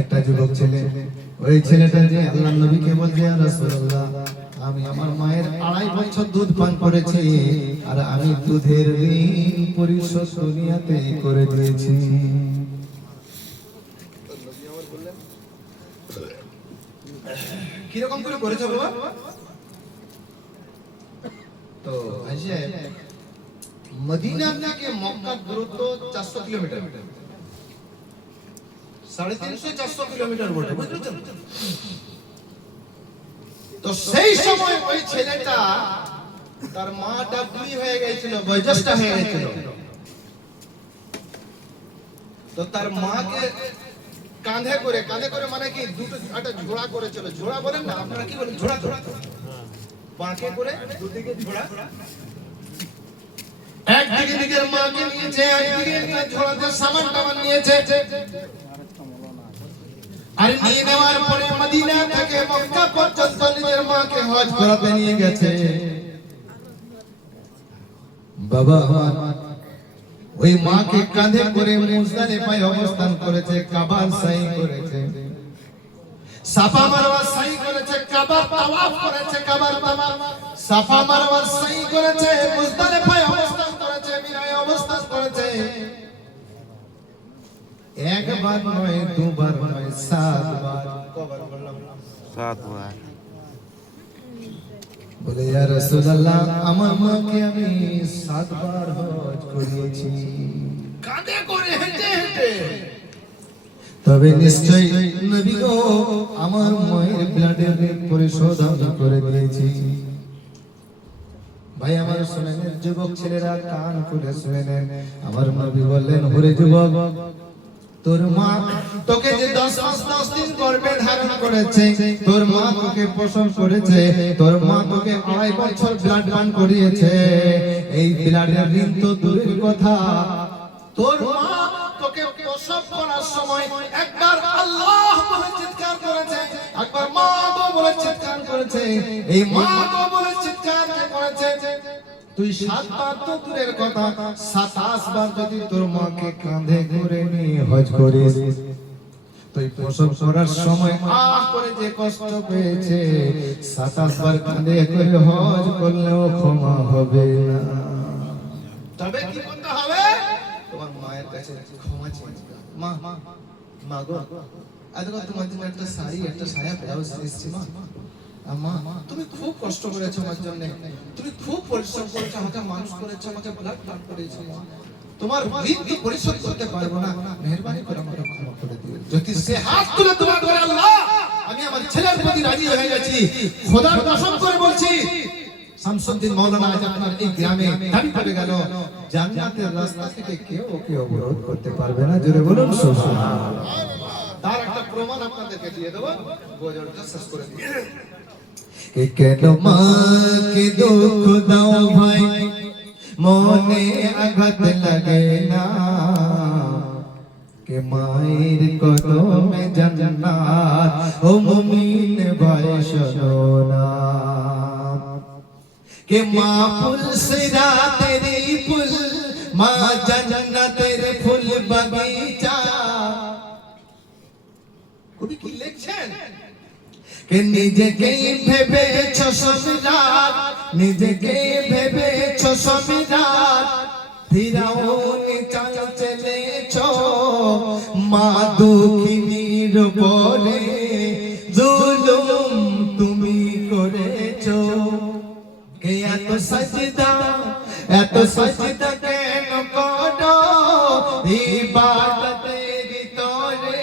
একটা যুবক ছেলে, ওই ছেলেটা যে আল্লাহর নবীকে বলছে, ইয়া রাসূলুল্লাহ, আমি আমার মায়ের 2.5 বছর দুধ পান করেছি, আর আমি দুধের ঋণ পরিশোধ দুনিয়াতে করে দিয়েছি। কিরকম করে করেছো বাবা? তো আইসে মদিনা থেকে মক্কার দূরত্ব 400 কিলোমিটার, 350-400 কিলোমিটার বটে, বুঝলেন? তো সেই সময় ওই ছেলেটা, তার মাটা বুড়ি হয়ে গেছিল, বয়োজ্যেষ্ঠ হয়ে গেছিল, তো তার মাকে কাঁধে করে মানে কি দুটো একটা ঝোড়া করেছিল, ঝোড়া বলেন না আপনারা, কি বলেন? ঝোড়া, বাঁকে করে দুদিকে ঝোড়া, একদিকে নিজের মাকে নিয়েছে, একদিকে একটা ঝোড়াতে সামান টামান নিয়েছে। আর নিয়ে নেওয়ার পরে মদিনা থেকে মক্কা পর্যন্ত নিজের মাকে হজ করাতে নিয়ে গেছে। বাবা ওই মাকে কাঁধে করে মুজদালিফায় অবস্থান করেছে, কাবার সাই করেছে, সাফা মারওয়া সাই করেছে, কাবার তাওয়াফ করেছে, কাবার তাওয়াফ, সাফা মারওয়া সাই করেছে, মুজদালিফায় অবস্থান করেছে, মিনায় অবস্থান করেছে। একবার নয়, দুবার নয়, 7 বার। কবার বললাম? 7 বার। বলে, ইয়া রাসূলুল্লাহ, আমার মাকে আমি 7 বার হজ করিয়েছি, কাঁধে করে হেঁটে হেঁটে। তবে নিশ্চয়ই নবী গো, আমার মায়ের ব্লাডের ঋণ পরিশোধ আমি করে দিয়েছি। ভাই আমার শুনে নেন, যুবক ছেলেরা কান খুলে শুনে নেন। আমার নবী বললেন, ওরে যুবক, তোর মা তোকে যে 10 মাস 10 দিন গর্ভে ধারণ করেছে, তোর মা তোকে পোষণ করেছে, তোর মা তোকে 2.5 বছর ব্লাড পান করিয়েছে, এই ব্লাডের ঋণ তো দূরের কথা, তোর মা তোকে প্রসব করার সময় একবার আল্লাহ বলে চিৎকার করেছে, একবার মা গো বলে চিৎকার করেছে। এই মা গো বলে চিৎকার করেছে, তুই 7 বার তো দূরের কথা 27 বার যদি তোর মাকে কাঁধে করে নিয়ে হজ করিস, তুই প্রসব করার সময় আহ করে যে কষ্ট পেয়েছে 27 বার কাঁধে করে হজ করলেও ক্ষমা হবে না। তবে কি করতে হবে? তোমার মায়ের কাছে ক্ষমা চাইতে হবে। মা মা গো, আজকে তোমার জন্য একটা শাড়ি একটা সায়া ব্লাউজ এসেছি মা। মা তুমি খুব কষ্ট করেছো আমার জন্য, তুমি খুব পরিশ্রম করেছো, আমাকে মানুষ করেছো, আমাকে ব্লাড ব্লাড করেছো মা। তোমার ঋণ কি পরিশোধ করতে পারবো না, মেহেরবানি করে আমাকে ক্ষমা করে দিও। যদি সে হাত তুলে দোয়া করে, আল্লাহ আমি আমার ছেলের প্রতি রাজি হয়ে গেছি, খোদার কসম করে বলছি, শামসুদ্দিন মাওলানা আজ আপনার এই গ্রামে দাবি করে গেল, জান্নাতের রাস্তা থেকে কেউ ওকে অবরোধ করতে পারবে না। জোরে বলুন সুবহানাল্লাহ। তার একটা প্রমাণ আপনাদেরকে দিয়ে দেব, গোজরটা শেষ করে দিই। কে কেন মাকে দুঃখ দাও ভাই, মনে আঘাত লাগে না, কে মায়ের কদমে জান্নাত, ও মুমিন ভাই শোনো না, কে মা ফুল সিরা তেরি ফুল, মা জান্নাতের ফুল বাগিচা। কবি কি লিখছেন? কে নিজেকেই ভেবেছো সম্রাট, নিজেকেই ভেবেছো সম্রাট, ফিরাউন চাল চলেছো, মা দুঃখিনীর উপরে জুলুম তুমি করেছো। কে এত সাজদা কেন করো ইবাদতের ভিতরে,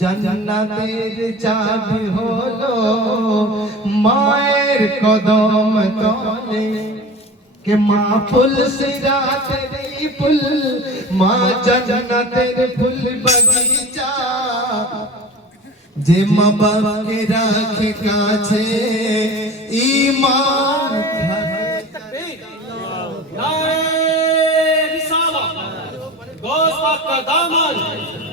জান্নাতের চাবি হলো মায়ের কদম তলে, কে মা ফুল সিরাতের ফুল, মা জান্নাতের ফুল বাগিচা, যে মা বাবাকে রাখে কাছে ঈমান तकबीर, नारे रिसालत, गौस पाक का दामन,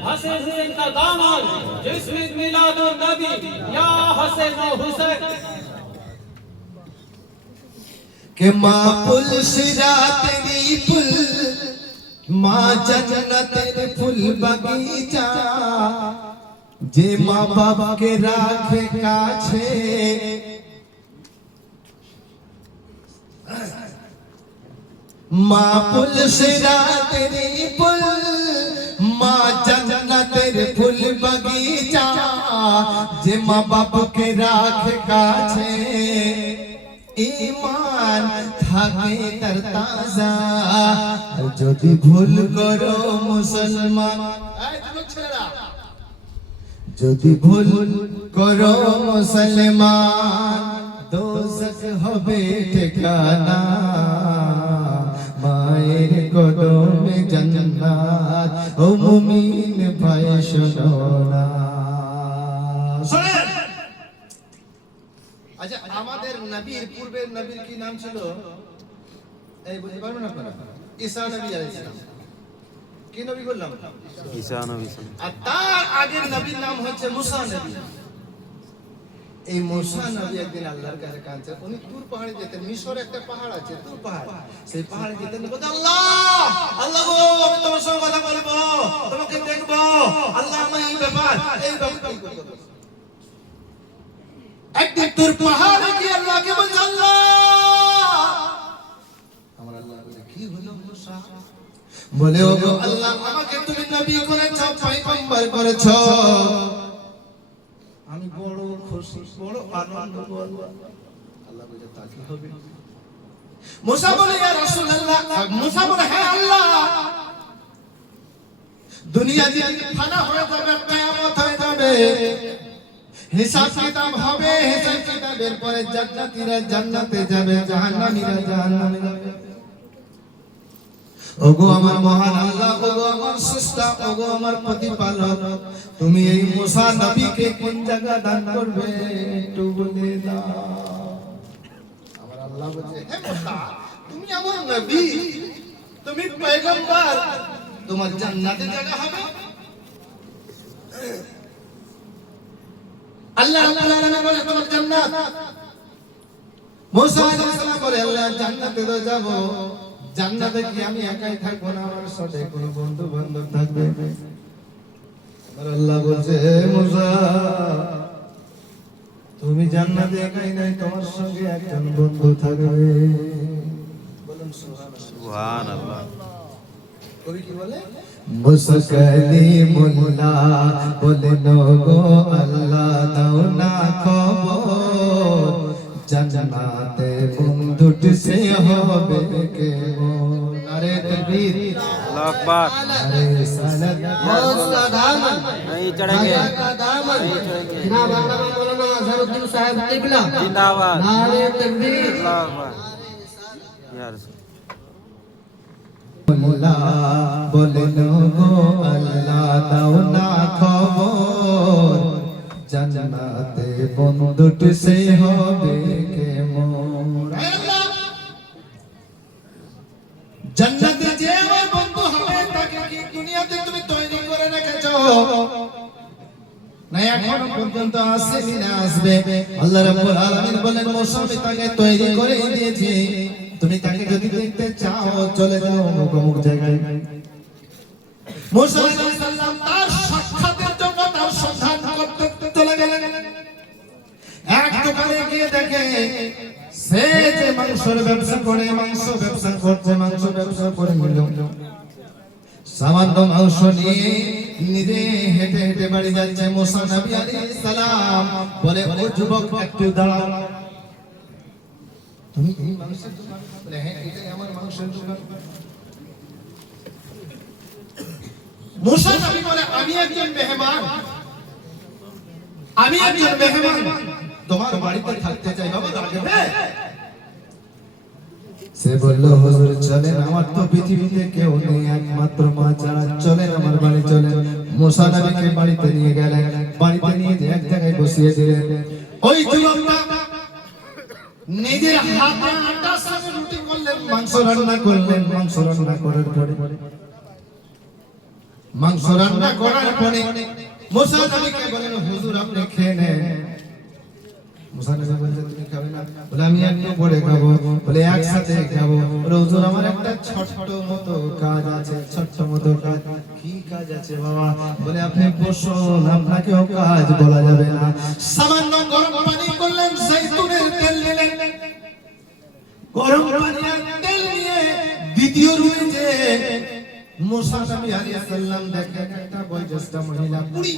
हसन हुसैन का दामन, जिसमें मिलादुन नबी या हसन व हुसैन। के माँ पुल सिरा तेरी पुल, माँ जन्नतेर फूल बगीचा, जे माँ बाप के राखे काछे माँ पुल सिरा तेरी पुल, माँ जन्नतेर फूल बगीचा, जे माँ बाप के राखे काछे ईमान থাকে তার তাজা। যদি ভুল করো মুসলমান, যদি ভুল করো মুসলমান, দোজখ হবে ঠিকানা, মায়ের কদমে জান্নাত, ও মুমিন ভাই শোনো না। আচ্ছা, আমাদের নবীর পূর্বের নবীর কি নাম ছিল? এই বলতে পারবেন আপনারা? ঈসা নবী আলাইহিস সালাম। কি নবী বললাম? ঈসা নবী। আর তার আগের নবীর নাম হচ্ছে মুসা নবী। এই মুসা নবী একদিন আল্লাহর কাছে কাঁদছেন। উনি তুর পাহাড়ে যেতেন, মিশরে একটা পাহাড় আছে তুর পাহাড়, সেই পাহাড়ে যেতেন, বলতেন আল্লাহ আল্লাহ গো, আমি তোমার সঙ্গে কথা বলবো, তোমাকে দেখবো, আল্লাহ আমার এই ব্যাপার কি করতে। একদিন তুর পাহাড়ে গিয়ে আল্লাহকে বলছে, আল্লাহ আমার আল্লাহ বলে, কি হলো মুসা? বলে, ও গো আল্লাহ, আমাকে তুমি নবী করেছো, পয়গম্বর করেছো, আমি বড় খুশি, বড় আনন্দ করব। আল্লাহ বলে, তা কি হবে? মুসা বলে, ইয়া রাসূলুল্লাহ, মুসা বলে, হ্যাঁ আল্লাহ, দুনিয়া যেদিন ফানা হয়ে যাবে, কিয়ামত হয়ে যাবে, হিসাব কিতাব হবে, হিসাব কিতাবের পরে জান্নাতীরা জান্নাতে যাবে, জাহান্নামীরা জাহান্নামে যাবে। ওগো আমার মহান আল্লাহ, ওগো আমার স্রষ্টা, ওগো আমার প্রতিপালক, তুমি এই মুসা নবীকে কোন জায়গা দান করবে একটু বলে দাও। আমার আল্লাহ বলে, হে মুসা, তুমি আমার নবী, তুমি পয়গম্বর, তোমার জান্নাতে জায়গা হবে। আল্লাহ রাব্বুল আলামিন বলে তোমার জান্নাত। মুসা আলাইহিস সালাম বলে আল্লাহ জান্নাতে তো যাব, জান্নাতে কি আমি একাই থাকবো না, আমার সাথে কোনো বন্ধু বান্ধব থাকবে? আর আল্লাহ বলছে মুসা তুমি জান্নাতে একাই নাই, তোমার সঙ্গে একজন বন্ধু থাকবে। বলুন সুবহানাল্লাহ। কবি কি বলে? মুসা কালিমুল্লাহ বলেন গো আল্লাহ দাও না খবর, জান্নাতে বন্ধুটি সে হবে কেমন। আরে তাকবীর, अल्लाह अकबर। আরে সালাত नहीं चढ़ेंगे, नहीं चढ़ेंगे। जिंदाबाद। अल्लाह अकबर। या रसूल। মোলা বলেন গো আল্লাহ দাও না খবর, জান্নাতে বন্ধুটি সে হবে কেমন। জান্নাতে যে আমার বন্ধু হবে তাকে কি দুনিয়াতে তুমি তৈরি করে রেখেছো? না এখনো পর্যন্ত আসেনি, না আসবে। আল্লাহ রাব্বুল আলামিন বলেন মুসা আমি তাকে তৈরি করে দিয়েছি, তুমি তাকে যদি দেখতে চাও চলে যাও অমুক জায়গায়। মুসা আলাইহিস সালাম তার সাক্ষাতের জন্য তার সন্ধান করতে চলে গেলেন। এক দোকানে গিয়ে দেখে সে যে মাংসের ব্যবসা করে, মাংস ব্যবসা করছে, মাংস ব্যবসা করে সামান্য মাংস নিয়ে নিজে হেঁটে হেঁটে বাড়ি যাচ্ছে। মুসা নবী আলাইহিস সালাম বলে ও যুবক একটু দাঁড়াও, তুমি এই মাংসের দোকান? বলে হ্যাঁ এটাই আমার মাংসের দোকান। মুসা নবী বলে আমি একজন মেহমান, আমি একজন মেহমান তোমার বাড়িতে থাকতে চাই, বাবা রাখবে? সে বলল হুজুর চলেন, আমার তো পৃথিবীতে কেউ নেই একমাত্র মা ছাড়া, চলেন আমার বাড়ি চলেন। মুসা নবীকে বাড়িতে নিয়ে গেলেন, বাড়িতে নিয়ে এক জায়গায় বসিয়ে দিলেন। ওই যুবকটা নিজের হাতে আটার সঙ্গে রুটি করলেন, মাংস রান্না করলেন। মাংস রান্না করার পরে মুসা নবীকে বলেন হুজুর আপনি খেয়ে নেন। মুসা নবী বললেন তুমি খাবে না? বলে আমি একটু পরে খাবো। বলে একসাথে খাবো। বলে হুজুর আমার একটা ছোট্ট মতো কাজ আছে। ছোট্ট মতো কাজ? কি কাজ আছে বাবা? বলে আপনি বসুন, আপনাকেও কাজ বলা যাবে না। সামান্য গরম পানি করলেন, জৈতুনের তেল নিলেন, গরম পানি আর তেল নিয়ে দ্বিতীয় রুমে যে মুসা নবী আলাইহিস সালাম দেখেন একটা বয়োজ্যেষ্ঠ মহিলা বুড়ি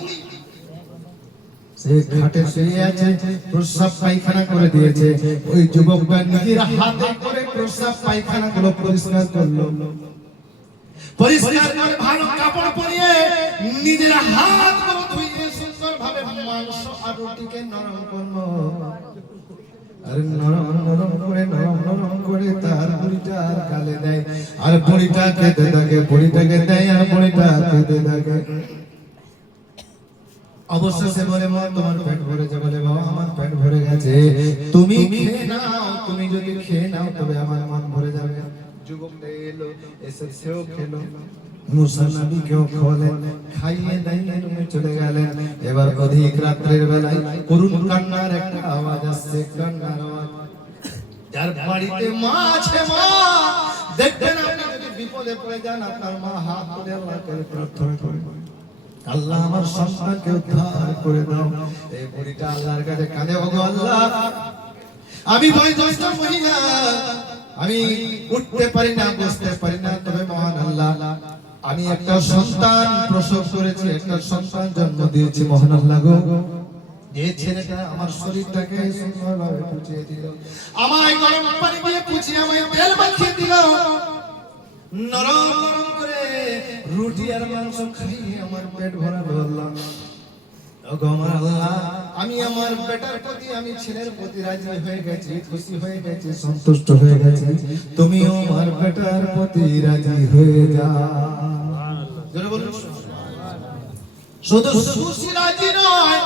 সে ঘাটে শুয়ে আছে, প্রস্রাব পায়খানা করে দিয়েছে। ওই যুবকটা নিজের হাতে করে প্রস্রাব পায়খানা গুলো পরিষ্কার করলো। পরিষ্কার করে ভালো কাপড় পরিয়ে নিজের হাত গুলো ধুইয়ে সুন্দরভাবে মাংস আর রুটিকে নরম করলো। আর নরম করে তার বুড়িটা আর গালে দেয়, আর বুড়িটা খেতে থাকে, বুড়িটাকে দেয় আর বুড়িটা খেতে থাকে। অবশেষে বলে মা তোমার পেট ভরেছে? বলে বাবা আমার পেট ভরে গেছে, তুমি খেয়ে নাও, তুমি যদি খেয়ে নাও তবে আমার মন ভরে যাবে। যুবকটা এলো, এসে সেও খেলো। মুসা নবীকেও খাওয়ালেন, খাইয়ে দাইয়ে রুমে চলে গেলেন। এবার অধিক রাত্রের বেলায় করুণ কান্নার একটা আওয়াজ আসছে, কান্নার আওয়াজ। যার বাড়িতে মা আছে, মা দেখবেন আপনি যদি বিপদে পড়ে যান আপনার মা হাত তুলে আল্লাহকে প্রার্থনা করে, আল্লাহ আমার সন্তানকে উদ্ধার করে দাও। এই বুড়িটা আল্লাহর কাছে কাঁদে, ওগো আল্লাহ আমি বয়োজ্যেষ্ঠ মহিলা, আমি উঠতে পারি না, বসতে পারি না, তবে মহান আল্লাহ আমি একটা সন্তান প্রসব করেছি, একটা সন্তান জন্ম দিয়েছি। মহান আল্লাহ গো যে ছেলেটা আমার শরীরটাকে সুন্দরভাবে পুছিয়ে দিল, আমায় গরম পানি দিয়ে পুছিয়ে আমায় তেল মাখিয়ে দিল, নরম নরম করে রুটি আর মাংস খাইয়ে আমার পেট ভরালো। আল্লাহ ওগো আমার আল্লাহ আমি আমার বেটার প্রতি, আমি ছেলের প্রতি রাজি হয়ে গেছি, খুশি হয়ে গেছি, সন্তুষ্ট হয়ে গেছি, তুমিও আমার বেটার প্রতি রাজি হয়ে যাও। জোরে বলুন শুধু খুশি রাজি নয়,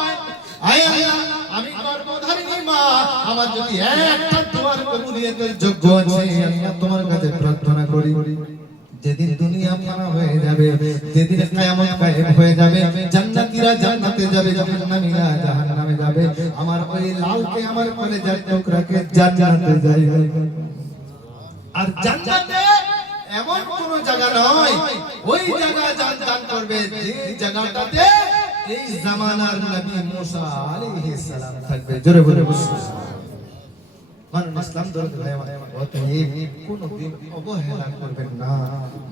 আয় আল্লাহ আমি গর্ভধারিণী মা, আমার যদি একটা তোমার কবুলিয়তের যোগ্য আছে, আল্লাহ তোমার কাছে প্রার্থনা করি যেদিন দুনিয়া ফানা হয়ে যাবে, যেদিন কিয়ামত কায়েম হয়ে যাবে, জান্নাতীরা জান্নাতে যাবে, জাহান্নামীরা জাহান্নামে যাবে, আমার ওই লালকে আমার কলেজার টুকরাকে জান্নাতে যাইবে। আর জান্নাতে এমন কোন জায়গা নয়, ওই জায়গা জান করবে যে জায়গাটাতে এই জামানার নবী মুসা আলাইহিস সালাম থাকবে। জোরে বলে মানুষ ইসলাম দরদ অতএব কোনদিন অবহেলা করবেন না।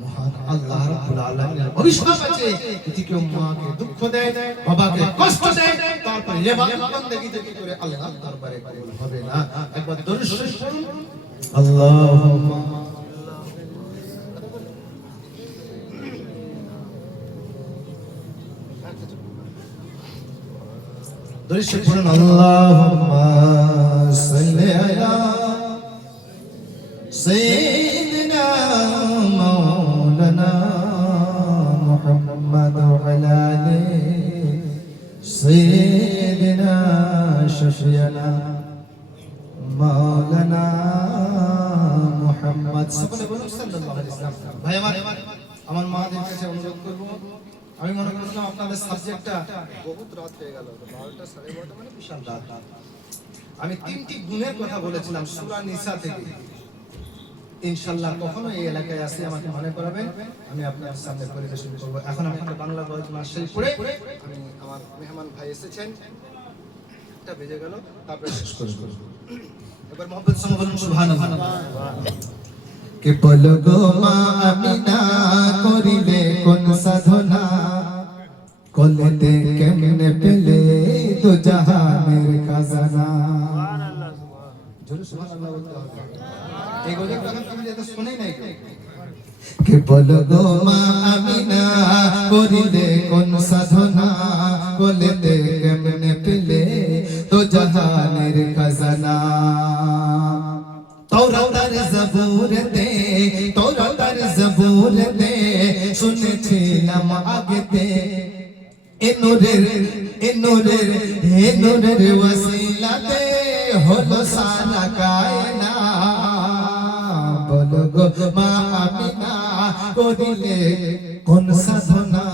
মহান আল্লাহ রাব্বুল আলামিনের অভিশাপ আছে, যদি কেউ মাকে দুঃখ দেয়, বাবাকে কষ্ট দেয়, তারপরে ইবাদত বندگی যদি করে আল্লাহর দরবারে কবুল হবে না। একবার দরুদ শরীফ পড়ুন, আল্লাহুম্মা দরুদ শরীফ পড়ুন, আল্লাহুম্মা সাল্লি আলা সাইয়্যিদিনা মাওলানা মুহাম্মদ ওয়া আলা আলি সাইয়্যিদিনা শাফিয়ানা মাওলানা মুহাম্মদ সাল্লাল্লাহু আলাইহি ওয়াসাল্লাম। ভাই আমার মাদের কাছে অনুরোধ করব, আমি মনে করছিলাম আপনাদের সাবজেক্টটা বহুত রাত হয়ে গেল, 12টা 12:30 মানে বিশাল রাত। আমি তিনটি গুণের কথা বলেছিলাম সূরা নিসা থেকে। ইনশাআল্লাহ কখনো এই এলাকায় আসলে আমাকে মনে করাবেন, আমি আপনার সামনে পরিবেশন করব। এখন আপনাদের বাংলা গজল মাসেই পড়ে আমি আমার মেহমান ভাই এসেছেন, এটা বেজে গেল, তারপরে শেষ করব। এবার মোহাম্মদ সঙ্গে বলুন সুবহানাল্লাহ। কে বলো গো মা আমিনা করিলে কোন সাধনা, কলেতে কেমনে পেলে তো জাহানের খাজানা। জোরে সুবহানাল্লাহ বলতে হবে, এই গজল কথা তুমি তো শুনেই নাই। কে বলো গো মা আমিনা করিলে কোন সাধনা, কলেতে কেমনে পেলে তো জাহানের খাজানা। তওরাতের জাবুরতে, তওরাতের জাবুরতে শুনেছিলাম আগেতে, এ নূরের ওয়াসিলাতে হলো সারা কায়নাত। বলো গো মা আমিনা করিলে কোন সাধনা,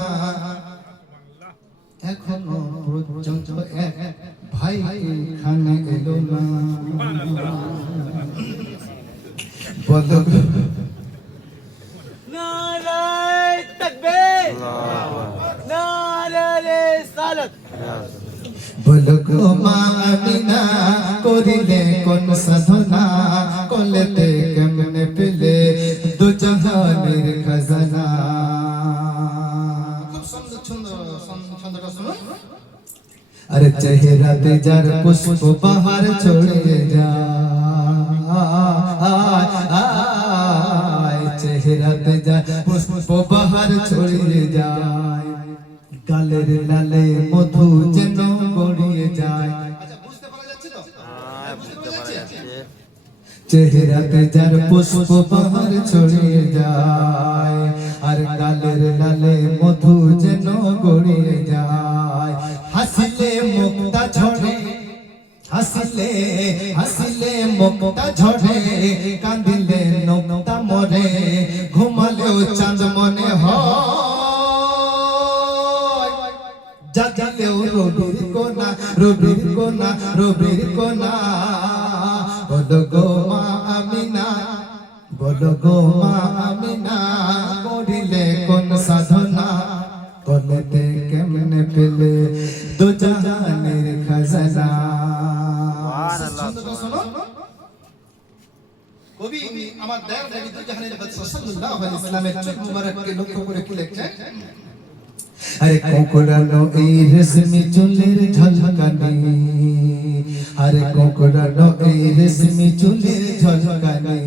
এখনো পর্যন্ত এক ভাই খানে এলো না। বলো গো নারায়ে তাকবীর, নারায়ে রিসালাত। বলো গো মা আমিনা করিলে কোন সাধনা, কলেতে কেমনে পেলে দু জাহানের খাজানা। খুব সুন্দর ছন্দটা শুনুন। আরে চেহারাতে যার পুষ্প বাহার ছড়িয়ে যায়, চেহারাতে যার পুষ্প বাহার ছড়িয়ে যায়, গালের লালে মধু যেন গড়িয়ে যায়। আচ্ছা বুঝতে পারা যাচ্ছে তো? বুঝতে পারা যাচ্ছে। চেহারাতে যার পুষ্প বাহার ছড়িয়ে যায়, আর গালের লালে মধু যেন গড়িয়ে যায়। হাসিলে মুক্তা ঝরে, হাসিলে মুক্তা ঝরে, কাঁদিলে নোক্তা মরে, ঘুমালেও চাঁদ মনে হয়, জাগলেও রবির কোনা, রবির কোনা, রবির কোনা। বলো গো মা আমিনা, বলো গো মা আমিনা করিলে কোন সাধনা, কলেতে কেমনে পেলে দু জাহানের খাজানা। কবি আমার দয়াল নবী দু জাহানের বাদশা সাল্লাল্লাহু আলাইহি ওয়াসাল্লামের চোখ মুবারককে লক্ষ্য করে কি লিখছেন? আরে কোকড়ানো এই রেশমি চুলের ঝলকানি, আরে কোকড়ানো এই রেশমি চুলের ঝলকানি,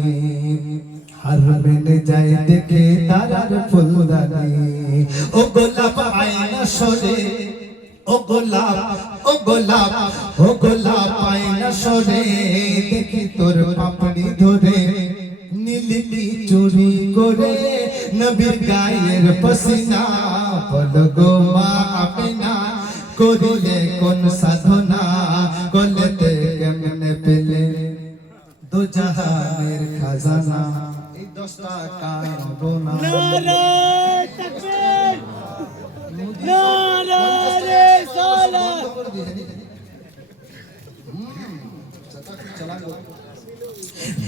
আর মেনে যায় দেখে তারার ফুলদানি। ও গোলাপ আয়না সরে, ও গোলাপ, ও গোলাপ, ও গোলাপ আয়না সরে, দেখি তোর পাপড়ি ধরে, নীলি চুরি করে নবীর গায়ের পসিনা। বলো গো মা আমিনা করিলে কোন সাধনা, কলেতে কেমনে পেলে দু জাহানের খাজানা। এই 10 টাকা নেবো না। नारे तकबीर नारे रिसालत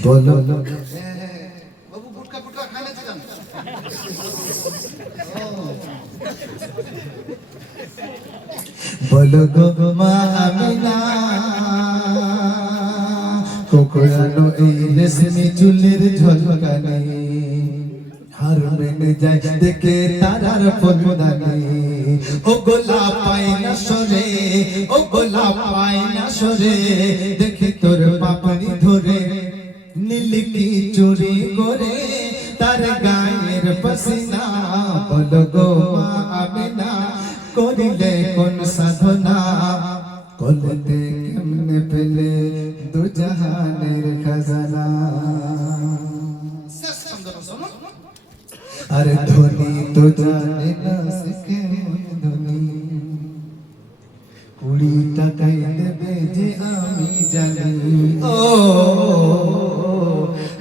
बोलो बाबू गुटका गुटका खाने से जान बोलो गो मा आमिना কোকড়ানো এই রেশমি চুলের ঝলকানি হার মেনে যায় দেখে তারার ফুলদানি ও গোলাপ পায়না সরে ও গোলাপ পায়না সরে দেখি তোর পাপড়ি ধরে নীলকি চুরি করে তার গায়ের পসিনা বলো গো মা আমিনা করিলে কোন সাধনা কলতে কেমনে পেলে দু জাহানের খাজানা আরে ধনী তো জানে না সে ধনী 20 টাকাই দেবে যে আমি জানি ও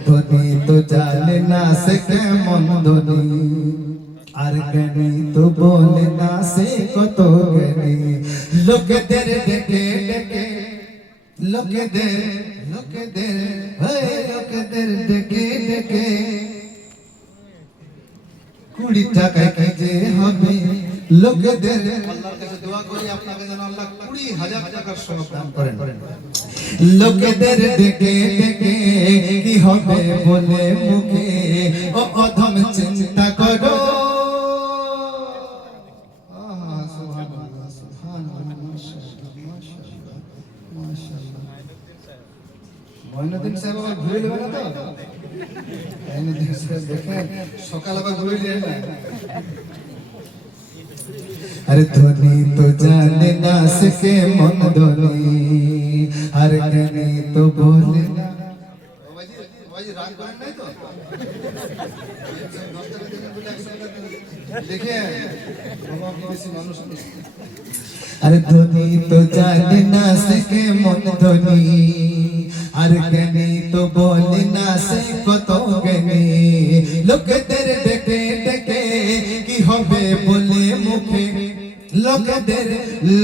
ধনী তো জানে না সে কেমন ধনী আর জ্ঞানী তো বলে না সে কত জ্ঞানী লোকেদের ডেকে ডেকে লোকেদের ডেকে ডেকে 20 টাকায় কি যে হবে লোকেদের আল্লাহর কাছে দোয়া করি আপনাকে যেন আল্লাহ 20,000 টাকার সওয়াব দান করেন লোকেদের ডেকে ডেকে কি হবে বলে মুখে ও অধম চিন্তা করো মইনুদ্দিন সাহেব আবার ঘুরে নেবেন না তো মইনুদ্দিন সাহেব দেখেন সকাল আবার ঘুরে নেবেন না अरे धोनी तो जाने ना सके मन धोनी हर गनी तो बोले ना बाबाजी राग करें नहीं तो देखिए बाबा की किसी मानुष अरे धोनी तो जाने ना सके मन धोनी हर गनी तो बोले ना सको तो गनी लोग तेरे डके डके की होबे बोले मुखे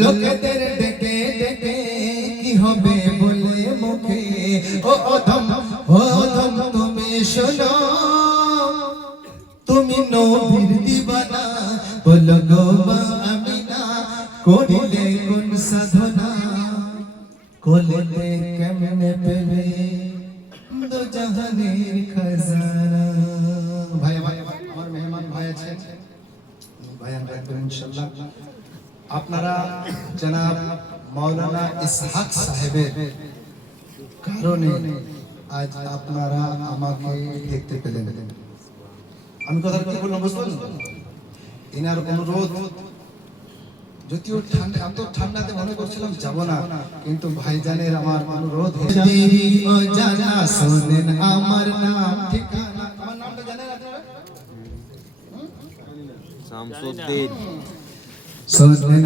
লোকেদের ডেকে ডেকে কি হবে বলে মুখে ও অধম তুমি শোনো তুমি নবীর দিবানা বলো গো মা আমিনা করিলে কোন সাধনা কোলেতে কেমনে পেলে দো জাহানের খাজানা ভাই আমার মেহমান ভাই আছেন বয়ান রাখবেন ইনশাআল্লাহ আপনারা জনাব মাওলানা ইসহাক সাহেবের কারণে আজ আপনারা আমাকে দেখতে পেলেন আমি কথা কি বললাম বুঝলেন ইনার অনুরোধ যদিও ঠান্ডা আমি তো ঠান্ডাতে মনে করছিলাম যাব না কিন্তু ভাইজানের আমার অনুরোধ দিদি ও জানা শোনেন আমার নাম ঠিকানা আমার নামটা জানেন আপনারা শামসুদ্দিন শোনেন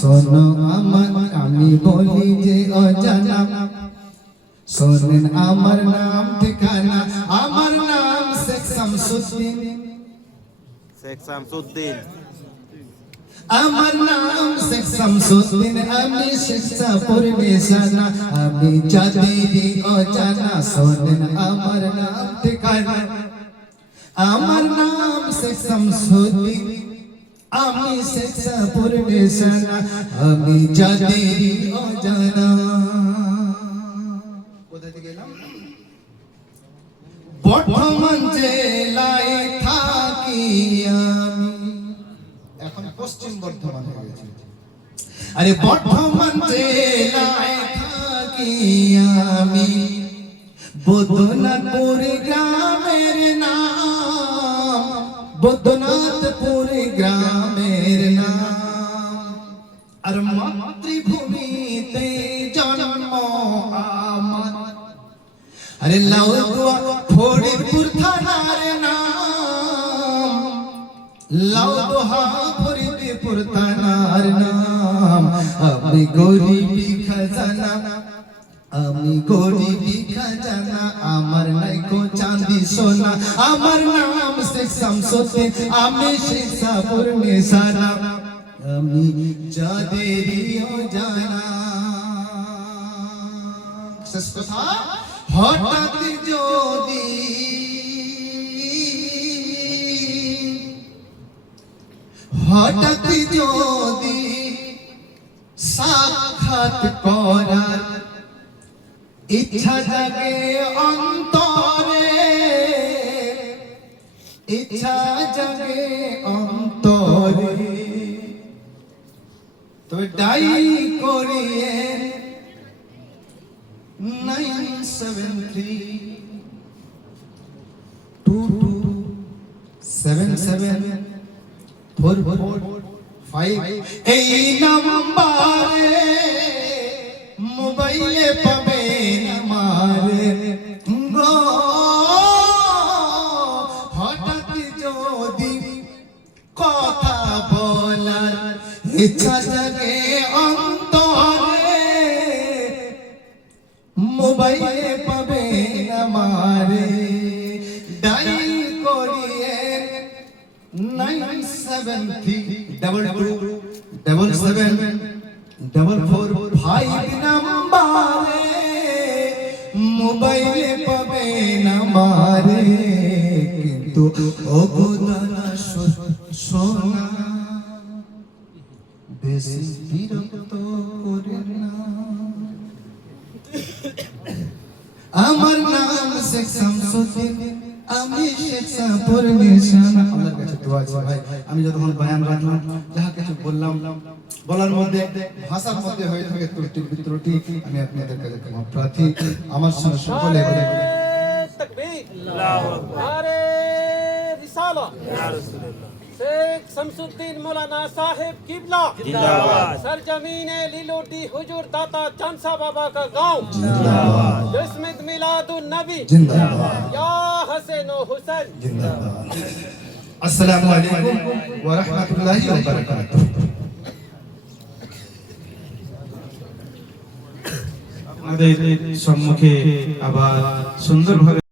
শোনো আমার আমি বলি যে অজানা শোনেন আমার নাম ঠিকানা আমার নাম শেখ শামসুদ্দিন আমার নাম শেখ শামসুদ্দিন আমি শিক্ষাপুর নিশানা আমি চাঁদিদি অজানা শোনেন আমার নাম ঠিকানা আমার নাম শেখ শামসুদ্দিন আমি শিক্ষাপুর নিশানা আমি চাঁদিদি অজানা কোথা থেকে গেলাম বর্ধমান জেলায় থাকি আমি এখন পশ্চিম বর্ধমান হয়ে গেছে আরে বর্ধমান জেলায় থাকি আমি বদনাথপুর গ্রামের নাম বদনাথপুর গ্রামের নাম আর মাতৃভূমিতে জন্ম আমার আরে লাউদুয়া ফরিদপুর থানার নাম লাউদুয়া ফরিদপুর থানার নাম আমি গরিবী খাজানা আমি গরিবি খাজানা আমার নাই কো চাঁদি সোনা আমার নাম শেখ শামসুদ্দিন আমি শেখ সাপুর নিশানা আমি যাদেরও জানা শেষ কথা হঠাৎ যদি সাক্ষাৎ করার ইচ্ছা জাগে অন্তরে ইচ্ছা জাগে অন্তরে তো ডাই করিয়ে 973 2277 445 এই নম্বরে মোবাইলে পাবেন আমারে গো হঠাৎ যদি কথা বলার ইচ্ছা জাগে অন্তরে মোবাইলে পাবেন আমারে ডায়াল করিয়ে 97322774445 নম্বরে মোবাইলে পাবেন আমারে কিন্তু অগদানা সোনা বেশি বিরক্ত করেন না আমার নাম শেখ শামসুদ্দিন আমি শেখ সাপুর নিশানা আল্লাহর কাছে দোয়া আছে ভাই আমি যতক্ষণ বয়ান রাখলাম যাহা কিছু বললাম বলার মধ্যে ভাষার মধ্যে হয়ে থাকে ত্রুটি আমি আপনাদের কাছে ক্ষমা প্রার্থী আমার সঙ্গে সকলে বলে तकबीर अल्लाहू अकबर नारे रिसालत या रसूल अल्लाह शेख शमसुद्दीन मौलाना साहिब किबला जिंदाबाद सरजमीन लीलोटी हुजूर दाता चांसा बाबा का गांव जिंदाबाद जिसमें मिलादुन नबी जिंदाबाद या हसन व हुसैन जिंदाबाद अस्सलामु अलैकुम व रहमतुल्लाहि व बारकातुहू আমাদের সম্মুখে আবার সুন্দরভাবে